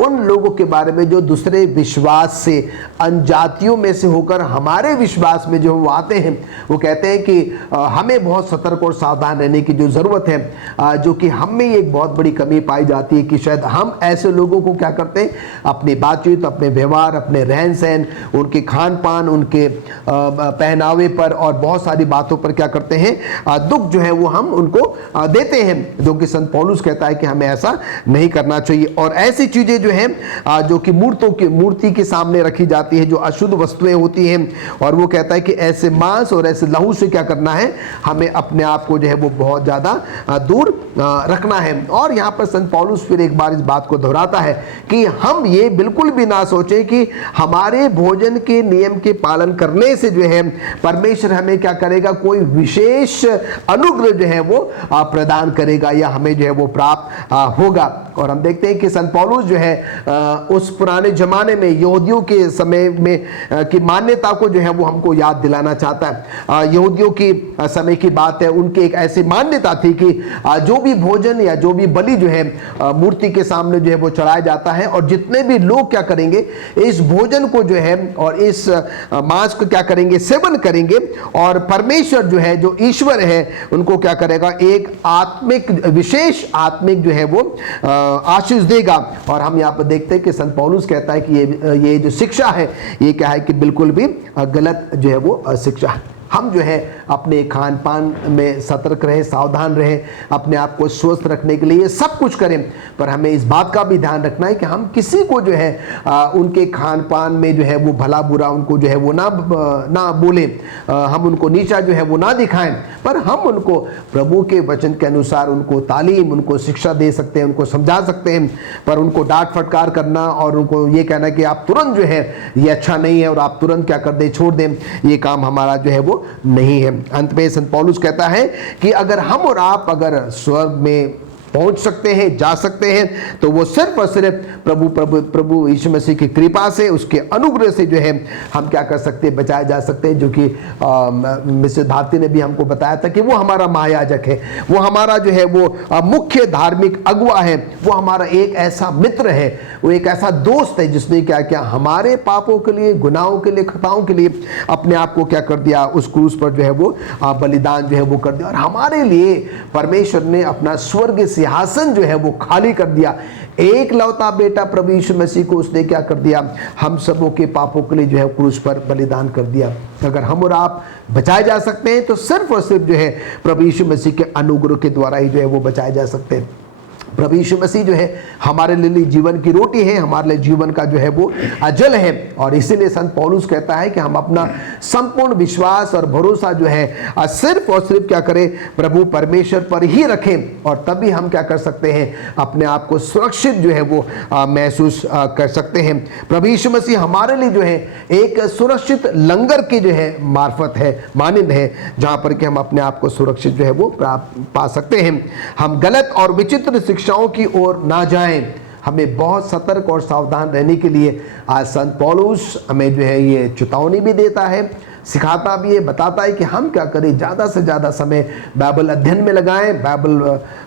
उन लोगों के बारे में जो दूसरे विश्वास से, अन्यजातियों में से होकर हमारे विश्वास में जो वो आते हैं, वो कहते हैं कि हमें बहुत सतर्क और सावधान रहने की जो ज़रूरत है, जो कि हम में एक बहुत बड़ी कमी पाई जाती है कि शायद हम ऐसे लोगों को क्या करते हैं, अपने बातचीत, अपने व्यवहार, अपने रहन सहन, उनके खान पान, उनके पहनावे पर और बहुत सारी बातों पर क्या करते हैं, दुख जो है वो हम उनको देते हैं, जो कि संत पौलुस कहता है कि हमें ऐसा नहीं करना चाहिए। और ऐसी चीजें जो हैं जो कि मूर्ति के सामने रखी जाती है, जो अशुद्ध वस्तुएं होती हैं, और वो कहता है कि ऐसे मांस और ऐसे लहू से क्या करना है, हमें अपने आप को जो है वो बहुत ज्यादा दूर रखना है। और यहाँ पर संत पौलुस फिर एक बार इस बात को दोहराता है कि हम ये बिल्कुल भी ना सोचें कि हमारे भोजन के नियम के पालन करने से जो है परमेश्वर हमें क्या करेगा, कोई विशेष अनुग्रह जो है वो प्रदान करेगा या हमें जो है वो प्राप्त होगा। और हम देखते हैं कि संत पौलुस जो है उस पुराने जमाने में यहूदियों के समय में की मान्यता को जो है वो हमको याद दिलाना चाहता है। यहूदियों की समय की बात है, उनकी एक ऐसी मान्यता थी कि जो भी भोजन या जो भी बलि जो है मूर्ति के सामने जो है वो चढ़ाया जाता है, और जितने भी लोग क्या करेंगे, इस भोजन को जो है और इस मांस को क्या करेंगे, सेवन करेंगे, और परमेश्वर जो है, जो ईश्वर है, उनको क्या करेगा, एक आत्मिक, विशेष आत्मिक जो है वो आशीष देगा। और हम यहाँ पर देखते हैं कि संत पौलुस कहता है कि ये जो शिक्षा है, ये क्या है कि बिल्कुल भी गलत जो है वो शिक्षा है। हम जो है अपने खान पान में सतर्क रहें, सावधान रहें, अपने आप को स्वस्थ रखने के लिए ये सब कुछ करें, पर हमें इस बात का भी ध्यान रखना है कि हम किसी को जो है उनके खान पान में जो है वो भला बुरा उनको जो है वो ना बोलें, हम उनको नीचा जो है वो ना दिखाएं, पर हम उनको प्रभु के वचन के अनुसार उनको तालीम, उनको शिक्षा दे सकते हैं, उनको समझा सकते हैं। पर उनको डांट फटकार करना और उनको ये कहना कि आप तुरंत जो है ये अच्छा नहीं है और आप तुरंत क्या कर दें, छोड़ दें, ये काम हमारा जो है वो नहीं है। अंत में संत पौलुस कहता है कि अगर हम और आप अगर स्वर्ग में पहुंच सकते हैं, जा सकते हैं, तो वो सिर्फ और सिर्फ प्रभु यीशु मसीह की कृपा से, उसके अनुग्रह से जो है हम क्या कर सकते हैं, बचाए जा सकते हैं। जो कि मिसेस भारती ने भी हमको बताया था कि वो हमारा महायाजक है, वो हमारा जो है वो मुख्य धार्मिक अगुवा है, वो हमारा एक ऐसा मित्र है, वो एक ऐसा दोस्त है जिसने क्या किया, हमारे पापों के लिए, गुनाहों के लिए, खताओं के लिए अपने आप को क्या कर दिया, उस क्रूस पर जो है वो बलिदान जो है वो कर दिया, और हमारे लिए परमेश्वर ने अपना स्वर्ग सिंहासन जो है वो खाली कर दिया। एक लौता बेटा प्रभु यीशु मसीह को उसने क्या कर दिया, हम सबों के पापों के लिए जो है क्रूस पर बलिदान कर दिया। अगर हम और आप बचाए जा सकते हैं तो सिर्फ और सिर्फ जो है प्रभु यीशु मसीह के अनुग्रह के द्वारा ही जो है वो बचाए जा सकते हैं। प्रभु यीशु मसीह जो है हमारे लिए जीवन की रोटी है, हमारे लिए जीवन का जो है वो जल है। और इसीलिए संत पौलुस कहता है कि हम अपना संपूर्ण विश्वास और भरोसा जो है सिर्फ और सिर्फ क्या करें, प्रभु परमेश्वर पर ही रखें, और तभी हम क्या कर सकते हैं, अपने आप को सुरक्षित जो है वो महसूस कर सकते हैं। प्रभु यीशु मसीह हमारे लिए जो है एक सुरक्षित लंगर की जो है मार्फत है, मानंद है, जहाँ पर कि हम अपने आप को सुरक्षित जो है वो पा सकते हैं। हम गलत और विचित्र शिक्षाओं की ओर ना जाएं, हमें बहुत सतर्क और सावधान रहने के लिए आज संत पौलुस हमें जो है ये चेतावनी भी देता है, सिखाता भी है, बताता है कि हम क्या करें, ज़्यादा से ज़्यादा समय बाइबल अध्ययन में लगाएं, बाइबल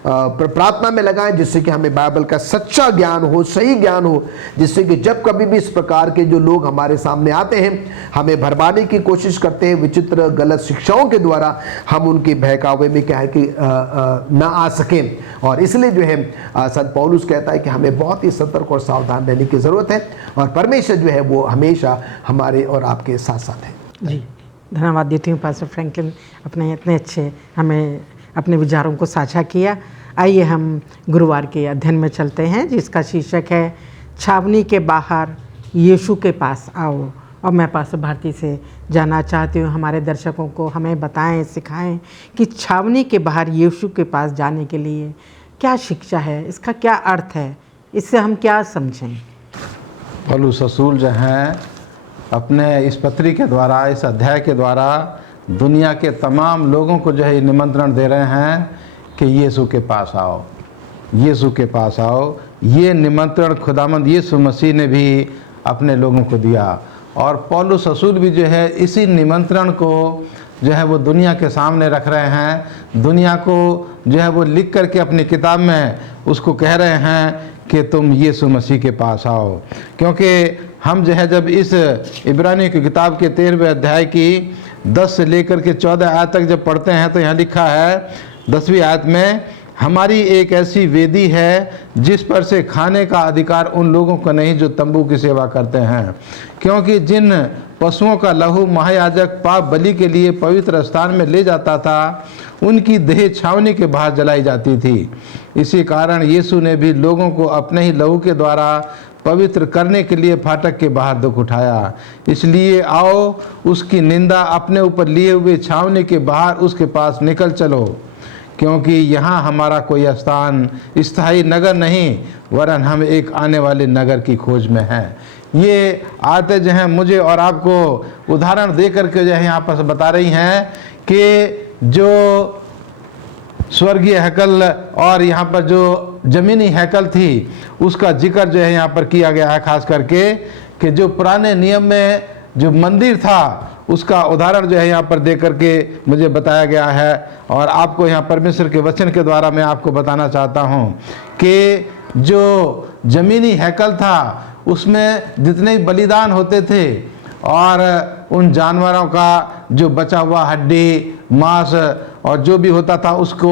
प्रार्थना में लगाएं, जिससे कि हमें बाइबल का सच्चा ज्ञान हो, सही ज्ञान हो, जिससे कि जब कभी भी इस प्रकार के जो लोग हमारे सामने आते हैं, हमें भरमाने की कोशिश करते हैं विचित्र गलत शिक्षाओं के द्वारा, हम उनके बहकावे में क्या है कि ना आ सकें। और इसलिए जो है संत पौलुस कहता है कि हमें बहुत ही सतर्क और सावधान रहने की ज़रूरत है, और परमेश्वर जो है वो हमेशा हमारे और आपके साथ साथ है। जी, धन्यवाद देती हूँ पास्टर फ्रैंकलिन, अपने इतने अच्छे हमें अपने विचारों को साझा किया। आइए हम गुरुवार के अध्ययन में चलते हैं, जिसका शीर्षक है छावनी के बाहर यीशु के पास आओ। और मैं पास्टर भारती से जानना चाहती हूँ, हमारे दर्शकों को हमें बताएं, सिखाएं कि छावनी के बाहर यीशु के पास जाने के लिए क्या शिक्षा है, इसका क्या अर्थ है, इससे हम क्या समझें। पौलुस रसूल जो हैं अपने इस पत्री के द्वारा, इस अध्याय के द्वारा दुनिया के तमाम लोगों को जो है निमंत्रण दे रहे हैं कि यीशु के पास आओ, यीशु के पास आओ। ये निमंत्रण खुदावंद यीशु मसीह ने भी अपने लोगों को दिया, और पौलुस रसूल भी जो है इसी निमंत्रण को जो है वो दुनिया के सामने रख रहे हैं। दुनिया को जो है वो लिख करके अपनी किताब में उसको कह रहे हैं कि तुम यीशु मसीह के पास आओ। क्योंकि हम जो है जब इस इब्रानियों की किताब के 13वें अध्याय की 10 से लेकर के 14 आयत तक जब पढ़ते हैं, तो यहाँ लिखा है 10वीं आयत में हमारी एक ऐसी वेदी है जिस पर से खाने का अधिकार उन लोगों को नहीं जो तंबू की सेवा करते हैं, क्योंकि जिन पशुओं का लहू महायाजक पाप बलि के लिए पवित्र स्थान में ले जाता था उनकी देह छावनी के बाहर जलाई जाती थी। इसी कारण यीशु ने भी लोगों को अपने ही लहू के द्वारा पवित्र करने के लिए फाटक के बाहर दुख उठाया। इसलिए आओ, उसकी निंदा अपने ऊपर लिए हुए छावनी के बाहर उसके पास निकल चलो, क्योंकि यहाँ हमारा कोई स्थान स्थायी नगर नहीं, वरन हम एक आने वाले नगर की खोज में हैं। ये आयतें जो हैं मुझे और आपको उदाहरण दे करके जो है यहाँ पर बता रही हैं कि जो स्वर्गीय हैकल और यहाँ पर जो जमीनी हैकल थी उसका जिक्र जो है यहाँ पर किया गया है, खास करके कि जो पुराने नियम में जो मंदिर था उसका उदाहरण जो है यहाँ पर दे करके मुझे बताया गया है। और आपको यहाँ परमेश्वर के वचन के द्वारा मैं आपको बताना चाहता हूँ कि जो जमीनी हैकल था उसमें जितने बलिदान होते थे और उन जानवरों का जो बचा हुआ हड्डी मांस और जो भी होता था उसको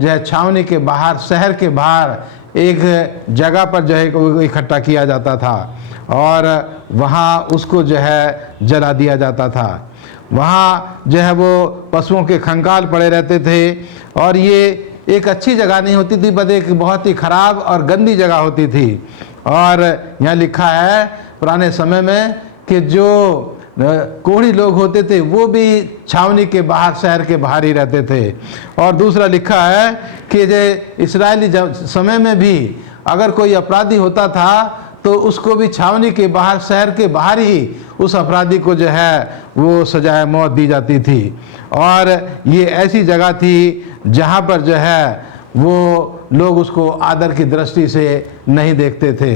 जो है छावनी के बाहर, शहर के बाहर एक जगह पर जो है इकट्ठा किया जाता था और वहाँ उसको जो है जला दिया जाता था। वहाँ जो है वो पशुओं के कंकाल पड़े रहते थे और ये एक अच्छी जगह नहीं होती थी, बल्कि एक बहुत ही खराब और गंदी जगह होती थी। और यहाँ लिखा है पुराने समय में कि जो कोढ़ी लोग होते थे वो भी छावनी के बाहर, शहर के बाहर ही रहते थे। और दूसरा लिखा है कि जो इस्राएली समय में भी अगर कोई अपराधी होता था तो उसको भी छावनी के बाहर, शहर के बाहर ही उस अपराधी को जो है वो सजाए मौत दी जाती थी। और ये ऐसी जगह थी जहाँ पर जो है वो लोग उसको आदर की दृष्टि से नहीं देखते थे।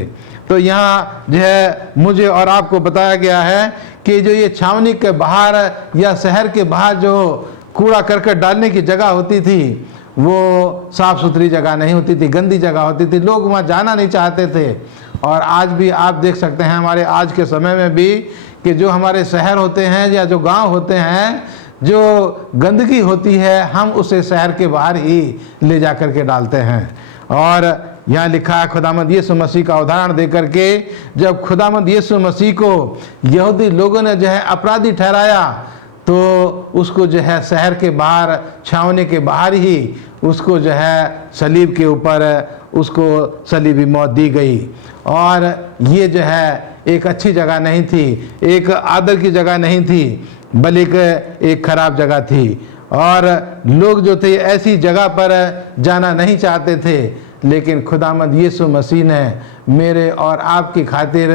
तो यहाँ जो है मुझे और आपको बताया गया है कि जो ये छावनी के बाहर या शहर के बाहर जो कूड़ा करकट डालने की जगह होती थी वो साफ़ सुथरी जगह नहीं होती थी, गंदी जगह होती थी, लोग वहाँ जाना नहीं चाहते थे। और आज भी आप देख सकते हैं हमारे आज के समय में भी कि जो हमारे शहर होते हैं या जो गांव होते हैं, जो गंदगी होती है हम उसे शहर के बाहर ही ले जा कर के डालते हैं। और यहाँ लिखा है खुदामंद यीशु मसीह का उदाहरण दे करके, जब खुदामंद यीशु मसीह को यहूदी लोगों ने जो है अपराधी ठहराया तो उसको जो है शहर के बाहर, छावनी के बाहर ही उसको जो है सलीब के ऊपर उसको सलीबी मौत दी गई। और ये जो है एक अच्छी जगह नहीं थी, एक आदर की जगह नहीं थी, बल्कि एक खराब जगह थी। और लोग जो थे ऐसी जगह पर जाना नहीं चाहते थे, लेकिन खुदामंद यीशु मसीह ने मेरे और आपकी खातिर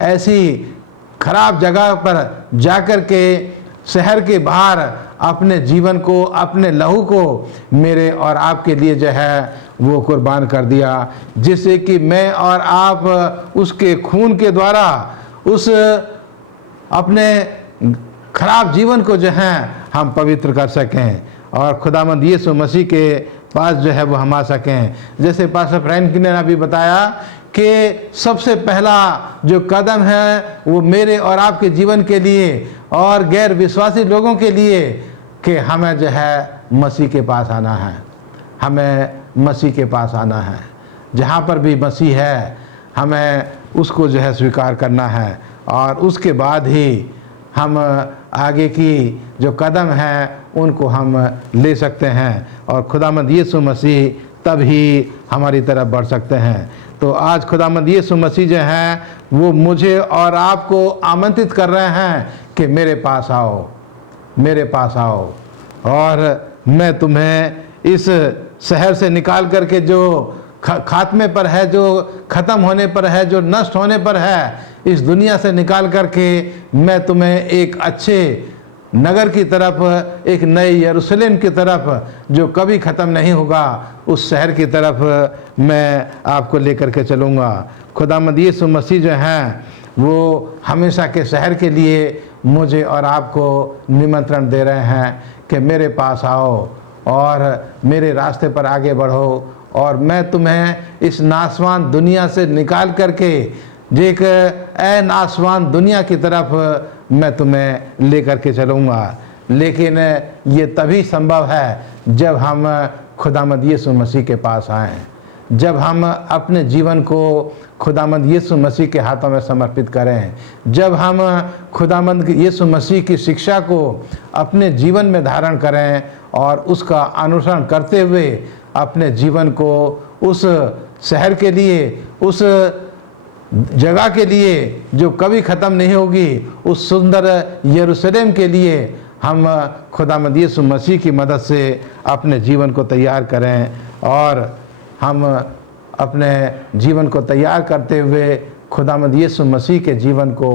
ऐसी खराब जगह पर जाकर के शहर के बाहर अपने जीवन को, अपने लहू को मेरे और आपके लिए जो है वो कुर्बान कर दिया, जिससे कि मैं और आप उसके खून के द्वारा उस अपने खराब जीवन को जो है हम पवित्र कर सकें और खुदामंद यीशु मसीह के पास जो है वो हम आ सकें। जैसे पास्टर फ्रैंक ने अभी बताया कि सबसे पहला जो कदम है वो मेरे और आपके जीवन के लिए और गैर विश्वासी लोगों के लिए कि हमें जो है मसीह के पास आना है, हमें मसीह के पास आना है। जहाँ पर भी मसीह है हमें उसको जो है स्वीकार करना है और उसके बाद ही हम आगे की जो कदम हैं उनको हम ले सकते हैं और खुदामंद यीशु मसीह तब ही हमारी तरफ बढ़ सकते हैं। तो आज खुदामंद यीशु मसीह जो हैं वो मुझे और आपको आमंत्रित कर रहे हैं कि मेरे पास आओ, मेरे पास आओ और मैं तुम्हें इस शहर से निकाल करके जो खात्मे पर है, जो ख़त्म होने पर है, जो नष्ट होने पर है, इस दुनिया से निकाल करके मैं तुम्हें एक अच्छे नगर की तरफ, एक नए यरूशलेम की तरफ जो कभी ख़त्म नहीं होगा, उस शहर की तरफ मैं आपको लेकर के चलूँगा। खुदामंद यीशु मसीह जो हैं वो हमेशा के शहर के लिए मुझे और आपको निमंत्रण दे रहे हैं कि मेरे पास आओ और मेरे रास्ते पर आगे बढ़ो और मैं तुम्हें इस नासवान दुनिया से निकाल करके एक नासवान दुनिया की तरफ मैं तुम्हें लेकर के चलूँगा। लेकिन ये तभी संभव है जब हम खुदामद यीशु मसीह के पास आएं। जब हम अपने जीवन को खुदामद यीशु मसीह के हाथों में समर्पित करें, जब हम खुदामद यीशु मसीह की शिक्षा को अपने जीवन में धारण करें और उसका अनुसरण करते हुए अपने जीवन को उस शहर के लिए, उस जगह के लिए जो कभी ख़त्म नहीं होगी, उस सुंदर यरूशलेम के लिए हम खुदामद यीशु मसीह की मदद से अपने जीवन को तैयार करें और हम अपने जीवन को तैयार करते हुए खुदामद यीशु मसीह के जीवन को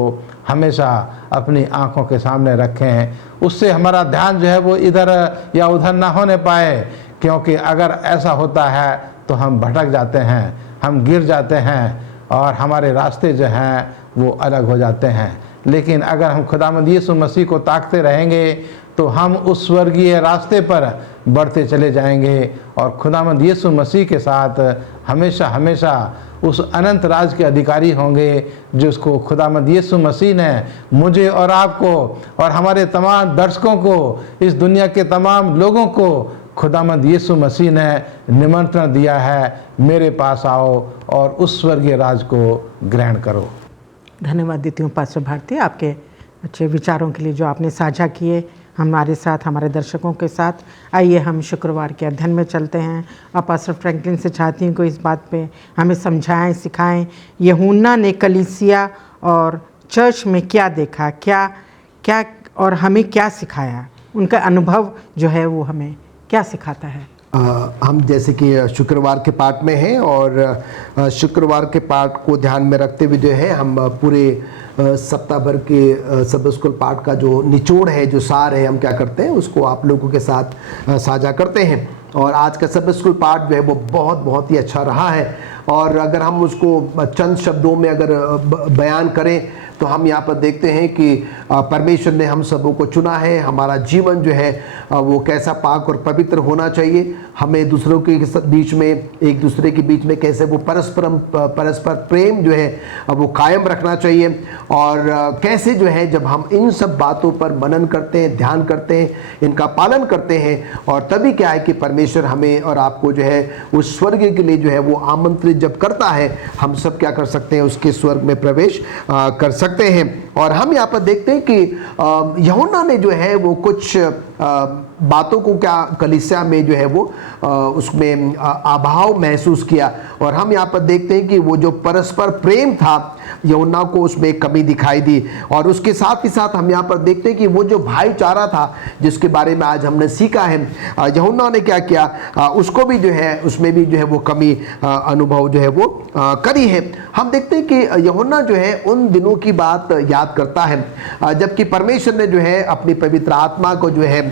हमेशा अपनी आँखों के सामने रखें। उससे हमारा ध्यान जो है वो इधर या उधर ना होने पाए, क्योंकि अगर ऐसा होता है तो हम भटक जाते हैं, हम गिर जाते हैं और हमारे रास्ते जो हैं वो अलग हो जाते हैं। लेकिन अगर हम खुदामद यीशु मसीह को ताकते रहेंगे तो हम उस स्वर्गीय रास्ते पर बढ़ते चले जाएंगे और खुदामद यीशु मसीह के साथ हमेशा हमेशा उस अनंत राज के अधिकारी होंगे, जिसको खुदामद यीशु मसीह ने मुझे और आपको और हमारे तमाम दर्शकों को, इस दुनिया के तमाम लोगों को खुदामद यीशु मसीह ने निमंत्रण दिया है, मेरे पास आओ और उस स्वर्गीय राज को ग्रहण करो। धन्यवाद देती हूँ पास्टर भारती, आपके अच्छे विचारों के लिए जो आपने साझा किए हमारे साथ, हमारे दर्शकों के साथ। आइए हम शुक्रवार के अध्ययन में चलते हैं और पास्टर फ्रैंकलिन से चाहती हूँ कि इस बात पे हमें समझाएं, सिखाएं, यूहन्ना ने कलीसिया और चर्च में क्या देखा, क्या क्या और हमें क्या सिखाया, उनका अनुभव जो है वो हमें क्या सिखाता है। हम जैसे कि शुक्रवार के पाठ में हैं और शुक्रवार के पाठ को ध्यान में रखते हुए जो है हम पूरे सप्ताह भर के सब स्कूल पाठ का जो निचोड़ है, जो सार है, हम क्या करते हैं उसको आप लोगों के साथ साझा करते हैं। और आज का सब स्कूल पाठ जो है वो बहुत ही अच्छा रहा है। और अगर हम उसको चंद शब्दों में अगर बयान करें तो हम यहाँ पर देखते हैं कि परमेश्वर ने हम सबों को चुना है। हमारा जीवन जो है वो कैसा पाक और पवित्र होना चाहिए, हमें दूसरों के बीच में, एक दूसरे के बीच में कैसे वो परस्पर प्रेम जो है वो कायम रखना चाहिए। और कैसे जो है जब हम इन सब बातों पर मनन करते हैं, ध्यान करते हैं, इनका पालन करते हैं, और तभी क्या है कि परमेश्वर हमें और आपको जो है उस स्वर्ग के लिए जो है वो आमंत्रित जब करता है, हम सब क्या कर सकते हैं, उसके स्वर्ग में प्रवेश कर सकते हैं। और हम यहाँ पर देखते हैं कि यूहन्ना ने जो है वो कुछ बातों को क्या कलीसिया में जो है वो उसमें अभाव महसूस किया। और हम यहाँ पर देखते हैं कि वो जो परस्पर प्रेम था यूहन्ना को उसमें कमी दिखाई दी। और उसके साथ ही साथ हम यहाँ पर देखते हैं कि वो जो भाईचारा था जिसके बारे में आज हमने सीखा है, यूहन्ना ने क्या किया, उसको भी जो है उसमें भी जो है वो कमी अनुभव जो है वो करी है। हम देखते हैं कि यूहन्ना जो है उन दिनों की बात याद करता है जबकि परमेश्वर ने जो है अपनी पवित्र आत्मा को जो है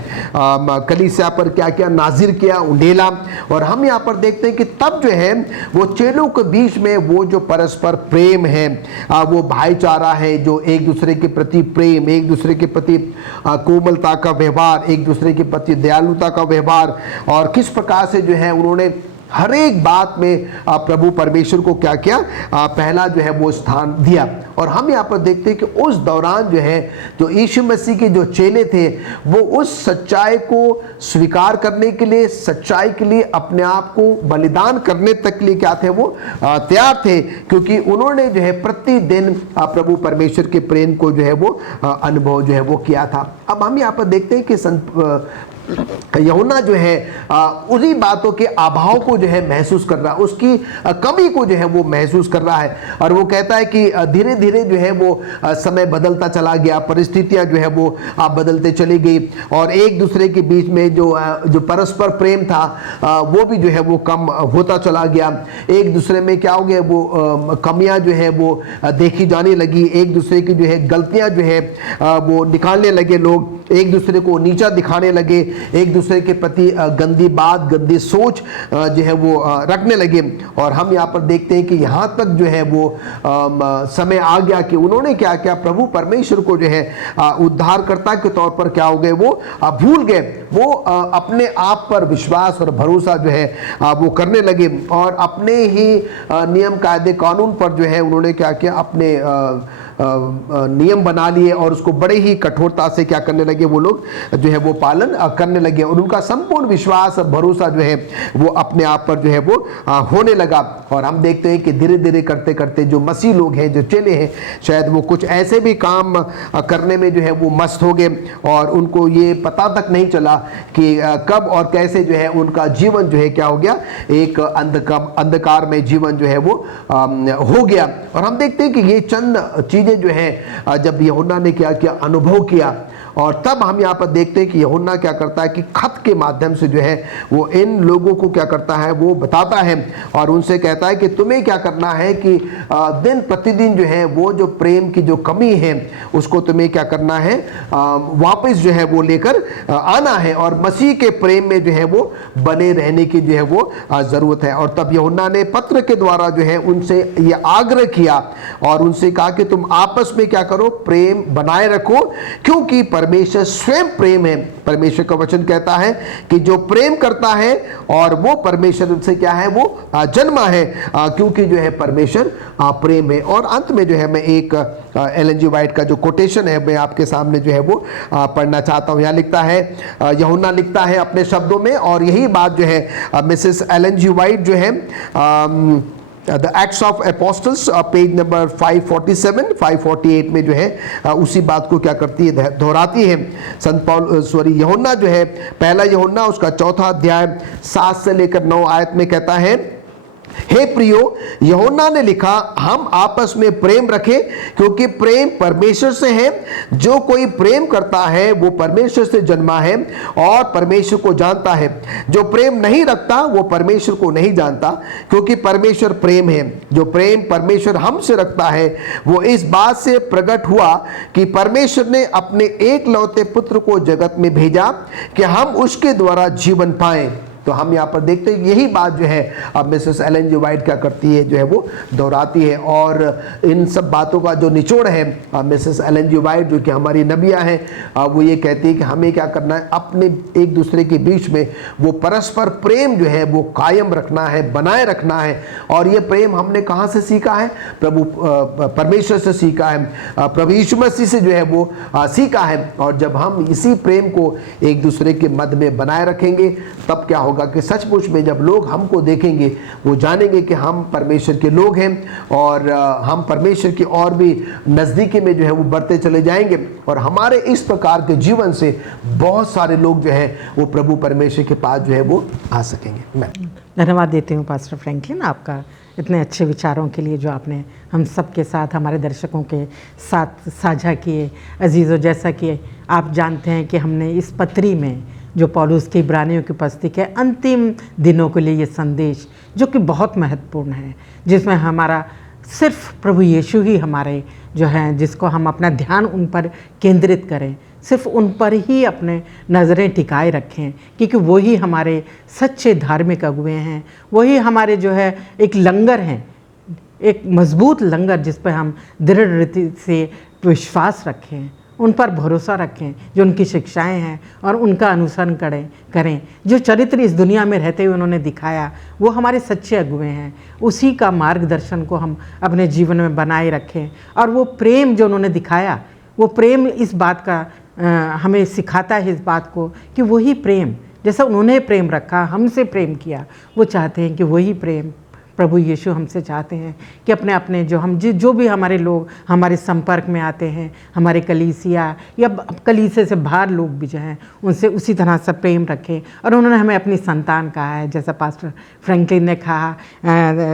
कलीसिया पर क्या किया, नाजिर किया, उंडेला। और हम यहाँ पर देखते हैं कि तब जो है वो चेलों के बीच में वो जो परस्पर प्रेम है, वो भाईचारा है, जो एक दूसरे के प्रति प्रेम, एक दूसरे के प्रति कोमलता का व्यवहार, एक दूसरे के प्रति दयालुता का व्यवहार, और किस प्रकार से जो है उन्होंने हर एक बात में प्रभु परमेश्वर को क्या किया, पहला जो है वो स्थान दिया। और हम यहाँ पर देखते हैं कि उस दौरान जो है जो यीशु मसीह के जो चेले थे वो उस सच्चाई को स्वीकार करने के लिए, सच्चाई के लिए अपने आप को बलिदान करने तक के लिए क्या थे, वो तैयार थे, क्योंकि उन्होंने जो है प्रतिदिन प्रभु परमेश्वर के प्रेम को जो है वो अनुभव जो है वो किया था। अब हम यहाँ पर देखते हैं कि यूहन्ना जो है उन्हीं बातों के अभाव को जो है महसूस कर रहा है, उसकी कमी को जो है वो महसूस कर रहा है। और वो कहता है कि धीरे धीरे जो है वो समय बदलता चला गया, परिस्थितियां जो है वो बदलते चली गई, और एक दूसरे के बीच में जो परस्पर प्रेम था वो भी जो है वो कम होता चला गया। एक दूसरे में क्या हो गया, वो कमियां जो है वो देखी जाने लगी, एक दूसरे की जो है गलतियां जो है वो निकालने लगे, लोग एक दूसरे को नीचा दिखाने लगे, एक दूसरे के प्रति गंदी बात, गंदी सोच जो है वो रखने लगे। और हम यहाँ पर देखते हैं कि यहाँ तक जो है वो समय आ गया कि उन्होंने क्या किया, प्रभु परमेश्वर को जो है उद्धारकर्ता के तौर पर क्या हो गए, वो भूल गए। वो अपने आप पर विश्वास और भरोसा जो है वो करने लगे और अपने ही नियम कायदे कानून पर जो है उन्होंने क्या किया, अपने नियम बना लिए और उसको बड़े ही कठोरता से क्या करने लगे, वो लोग जो है वो पालन करने लगे और उनका संपूर्ण विश्वास और भरोसा जो है वो अपने आप पर जो है वो होने लगा। और हम देखते हैं कि धीरे धीरे करते करते जो मसीह लोग हैं, जो चेले हैं, शायद वो कुछ ऐसे भी काम करने में जो है वो मस्त हो गए और उनको ये पता तक नहीं चला कि कब और कैसे जो है उनका जीवन जो है क्या हो गया, एक अंधकार में जीवन जो है वो हो गया। और हम देखते हैं कि ये चंद चीजें जो है जब यूहन्ना ने क्या किया, अनुभव किया, और तब हम यहाँ पर देखते हैं कि यूहन्ना क्या करता है कि खत के माध्यम से जो है वो इन लोगों को क्या करता है, वो बताता है और उनसे कहता है कि तुम्हें क्या करना है कि दिन प्रतिदिन जो है वो जो प्रेम की जो कमी है उसको तुम्हें क्या करना है, वापस जो है वो लेकर आना है और मसीह के प्रेम में जो है वो बने रहने की जो है वो ज़रूरत है। और तब यूहन्ना ने पत्र के द्वारा जो है उनसे ये आग्रह किया और उनसे कहा कि तुम आपस में क्या करो, प्रेम बनाए रखो, क्योंकि परमेश्वर स्वयं प्रेम है। परमेश्वर का वचन कहता है कि जो प्रेम करता है और वो परमेश्वर से क्या है, वो जन्मा है, क्योंकि जो है परमेश्वर प्रेम है। और अंत में जो है मैं एक एलन जी वाइट का जो कोटेशन है मैं आपके सामने जो है वो पढ़ना चाहता हूँ। यहाँ लिखता है, यूहन्ना लिखता है अपने शब्दों में, और यही बात जो है मिसेस एलन जी वाइट जो है the acts of apostles page number 547 548 में जो है उसी बात को क्या करती है, दोहराती है। यूहन्ना जो है, पहला यूहन्ना उसका 4 अध्याय 7 से लेकर 9 आयत में कहता है, हे प्रियो, यूहन्ना ने लिखा, हम आपस में प्रेम रखें, क्योंकि प्रेम परमेश्वर से है। जो कोई प्रेम करता है वो परमेश्वर से जन्मा है और परमेश्वर को जानता है। जो प्रेम नहीं रखता वो परमेश्वर को नहीं जानता, क्योंकि परमेश्वर प्रेम है। जो प्रेम परमेश्वर हमसे रखता है वो इस बात से प्रकट हुआ कि परमेश्वर ने अपने एकलौते पुत्र को जगत में भेजा कि हम उसके द्वारा जीवन पाएं। तो हम यहाँ पर देखते हैं यही बात जो है अब मिसेस एलन जी वाइट क्या करती है, जो है वो दोहराती है। और इन सब बातों का जो निचोड़ है, मिसेस एलन जी वाइट जो कि हमारी नबिया हैं, वो ये कहती है कि हमें क्या करना है, अपने एक दूसरे के बीच में वो परस्पर प्रेम जो है वो कायम रखना है, बनाए रखना है। और ये प्रेम हमने कहाँ से सीखा है, प्रभु परमेश्वर से सीखा है, प्रभु यीशु मसीह से जो है वो सीखा है। और जब हम इसी प्रेम को एक दूसरे के मध्य में बनाए रखेंगे तब क्या होगा कि सचमुच में जब लोग हमको देखेंगे वो जानेंगे कि हम परमेश्वर के लोग हैं और हम परमेश्वर की और भी नज़दीकी में जो है वो बढ़ते चले जाएंगे। और हमारे इस प्रकार के जीवन से बहुत सारे लोग जो है वो प्रभु परमेश्वर के पास जो है वो आ सकेंगे। मैं धन्यवाद देती हूँ पास्टर फ्रैंकलिन आपका इतने अच्छे विचारों के लिए जो आपने हम सब के साथ, हमारे दर्शकों के साथ साझा किए। अजीज़ों, जैसा कि आप जानते हैं कि हमने इस पत्री में जो पौलुस की इब्रानियों की पुस्तक के अंतिम दिनों के लिए ये संदेश जो कि बहुत महत्वपूर्ण है, जिसमें हमारा सिर्फ प्रभु यीशु ही हमारे जो हैं, जिसको हम अपना ध्यान उन पर केंद्रित करें, सिर्फ उन पर ही अपने नज़रें टिकाए रखें, क्योंकि वही हमारे सच्चे धार्मिक अगुए हैं। वही हमारे जो है एक लंगर हैं, एक मजबूत लंगर जिस पर हम दृढ़ रीति से विश्वास रखें, उन पर भरोसा रखें, जो उनकी शिक्षाएं हैं और उनका अनुसरण करें। जो चरित्र इस दुनिया में रहते हुए उन्होंने दिखाया वो हमारे सच्चे अगुए हैं। उसी का मार्गदर्शन को हम अपने जीवन में बनाए रखें। और वो प्रेम जो उन्होंने दिखाया, वो प्रेम इस बात का हमें सिखाता है इस बात को कि वही प्रेम जैसा उन्होंने प्रेम रखा, हमसे प्रेम किया, वो चाहते हैं कि वही प्रेम प्रभु यीशु हमसे चाहते हैं कि अपने अपने जो भी हमारे लोग हमारे संपर्क में आते हैं, हमारे कलीसिया या कलीसिया से बाहर लोग भी जो हैं, उनसे उसी तरह से प्रेम रखें। और उन्होंने हमें अपनी संतान कहा है, जैसा पास्टर फ्रैंकलिन ने कहा,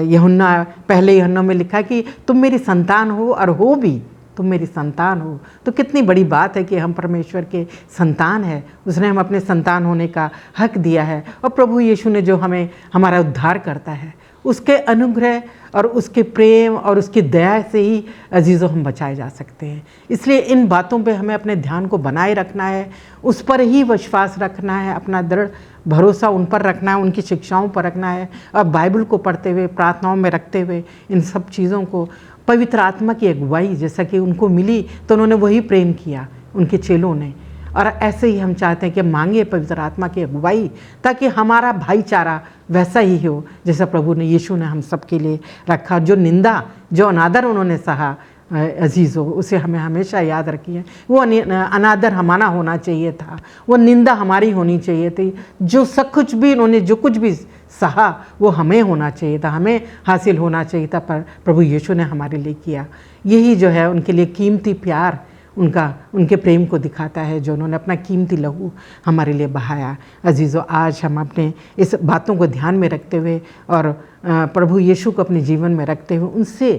यूहन्ना पहले यूहन्ना में लिखा कि तुम मेरी संतान हो और हो भी तुम मेरी संतान हो। तो कितनी बड़ी बात है कि हम परमेश्वर के संतान हैं, उसने हम अपने संतान होने का हक दिया है। और प्रभु यीशु ने जो हमें हमारा उद्धार करता है, उसके अनुग्रह और उसके प्रेम और उसकी दया से ही अजीज़ों हम बचाए जा सकते हैं। इसलिए इन बातों पे हमें अपने ध्यान को बनाए रखना है, उस पर ही विश्वास रखना है, अपना दृढ़ भरोसा उन पर रखना है, उनकी शिक्षाओं पर रखना है। और बाइबल को पढ़ते हुए, प्रार्थनाओं में रखते हुए इन सब चीज़ों को, पवित्र आत्मा की अगुवाई जैसा कि उनको मिली तो उन्होंने वही प्रेम किया उनके चेलों ने। और ऐसे ही हम चाहते हैं कि मांगे पवित्र आत्मा की अगुवाई, ताकि हमारा भाईचारा वैसा ही हो जैसा प्रभु ने, यीशु ने हम सब के लिए रखा। जो निंदा, जो अनादर उन्होंने सहा अजीज़ों, उसे हमें हमेशा याद रखिए। वो अनादर हमारा होना चाहिए था, वो निंदा हमारी होनी चाहिए थी। जो सब कुछ भी उन्होंने जो कुछ भी सहा वो हमें होना चाहिए था, हमें हासिल होना चाहिए था, पर प्रभु यीशु ने हमारे लिए किया। यही जो है उनके लिए कीमती प्यार, उनके प्रेम को दिखाता है, जो उन्होंने अपना कीमती लहू हमारे लिए बहाया। अजीज़ों, आज हम अपने इस बातों को ध्यान में रखते हुए और प्रभु यीशु को अपने जीवन में रखते हुए उनसे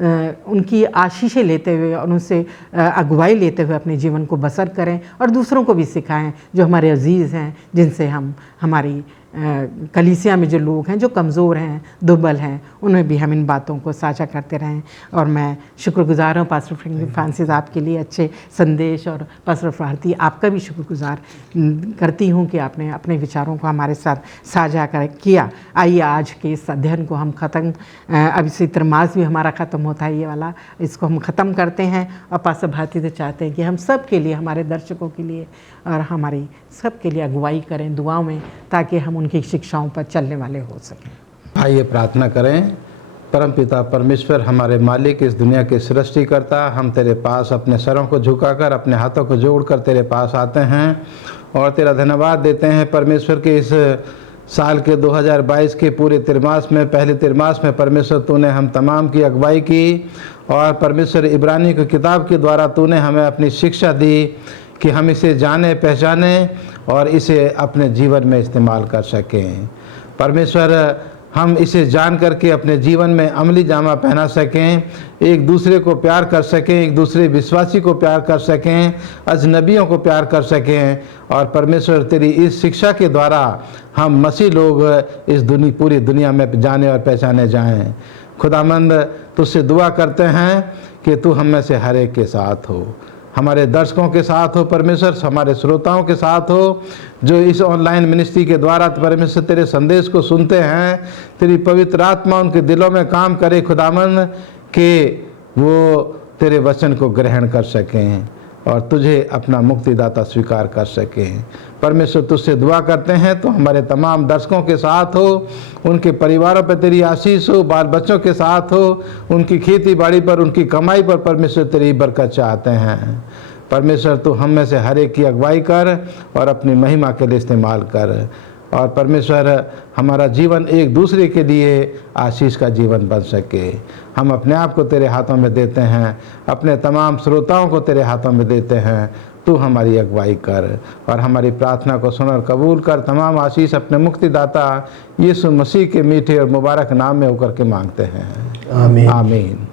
उनकी आशीषें लेते हुए और उनसे अगुवाई लेते हुए अपने जीवन को बसर करें और दूसरों को भी सिखाएं, जो हमारे अजीज़ हैं, जिनसे हम हमारी कलीसिया में जो लोग हैं, जो कमज़ोर हैं, दुर्बल हैं, उन्हें भी हम इन बातों को साझा करते रहें। और मैं शुक्रगुज़ार हूँ पास्टर फ्रांसिस आपके लिए अच्छे संदेश, और पास्टर भारती आपका भी शुक्रगुज़ार करती हूँ कि आपने अपने विचारों को हमारे साथ साझा किया। आइए आज के इस अध्ययन को हम ख़त्म, अब इसी त्रमास भी हमारा ख़त्म होता है ये वाला, इसको हम ख़त्म करते हैं। और पास्टर भारती से चाहते हैं कि हम सब के लिए, हमारे दर्शकों के लिए और हमारी सब के लिए अगुवाई करें दुआओं में, ताकि हम उनकी शिक्षाओं पर चलने वाले हो सकें। आइए प्रार्थना करें। परमपिता परमेश्वर, हमारे मालिक, इस दुनिया के सृष्टिकर्ता, हम तेरे पास अपने सरों को झुकाकर, अपने हाथों को जोड़कर तेरे पास आते हैं और तेरा धन्यवाद देते हैं परमेश्वर के इस साल के 2022 के पूरे तिरमास में, पहले तिरमास में परमेश्वर तूने हम तमाम की अगुवाई की, और परमेश्वर इब्रानी की किताब के द्वारा तूने हमें अपनी शिक्षा दी कि हम इसे जाने, पहचाने और इसे अपने जीवन में इस्तेमाल कर सकें। परमेश्वर, हम इसे जान करके अपने जीवन में अमली जामा पहना सकें, एक दूसरे को प्यार कर सकें, एक दूसरे विश्वासी को प्यार कर सकें, अजनबियों को प्यार कर सकें। और परमेश्वर तेरी इस शिक्षा के द्वारा हम मसीह लोग इस पूरी दुनिया में जाने और पहचाने जाएं। खुदामंद, तुझसे दुआ करते हैं कि तू हम में से हर एक के साथ हो, हमारे दर्शकों के साथ हो परमेश्वर, हमारे श्रोताओं के साथ हो, जो इस ऑनलाइन मिनिस्ट्री के द्वारा परमेश्वर तेरे संदेश को सुनते हैं। तेरी पवित्र आत्मा उनके दिलों में काम करे खुदामंद, कि वो तेरे वचन को ग्रहण कर सकें और तुझे अपना मुक्तिदाता स्वीकार कर सकें। परमेश्वर, तुझसे दुआ करते हैं तो हमारे तमाम दर्शकों के साथ हो, उनके परिवारों पर तेरी आशीष हो, बाल बच्चों के साथ हो, उनकी खेती बाड़ी पर, उनकी कमाई पर परमेश्वर तेरी बरकत चाहते हैं। परमेश्वर, तू हम में से हर एक की अगुवाई कर और अपनी महिमा के लिए इस्तेमाल कर। और परमेश्वर, हमारा जीवन एक दूसरे के लिए आशीष का जीवन बन सके। हम अपने आप को तेरे हाथों में देते हैं, अपने तमाम श्रोताओं को तेरे हाथों में देते हैं। तू हमारी अगुवाई कर और हमारी प्रार्थना को सुन और कबूल कर। तमाम आशीष अपने मुक्तिदाता यीशु मसीह के मीठे और मुबारक नाम में होकर के मांगते हैं। आमीन। आमीन।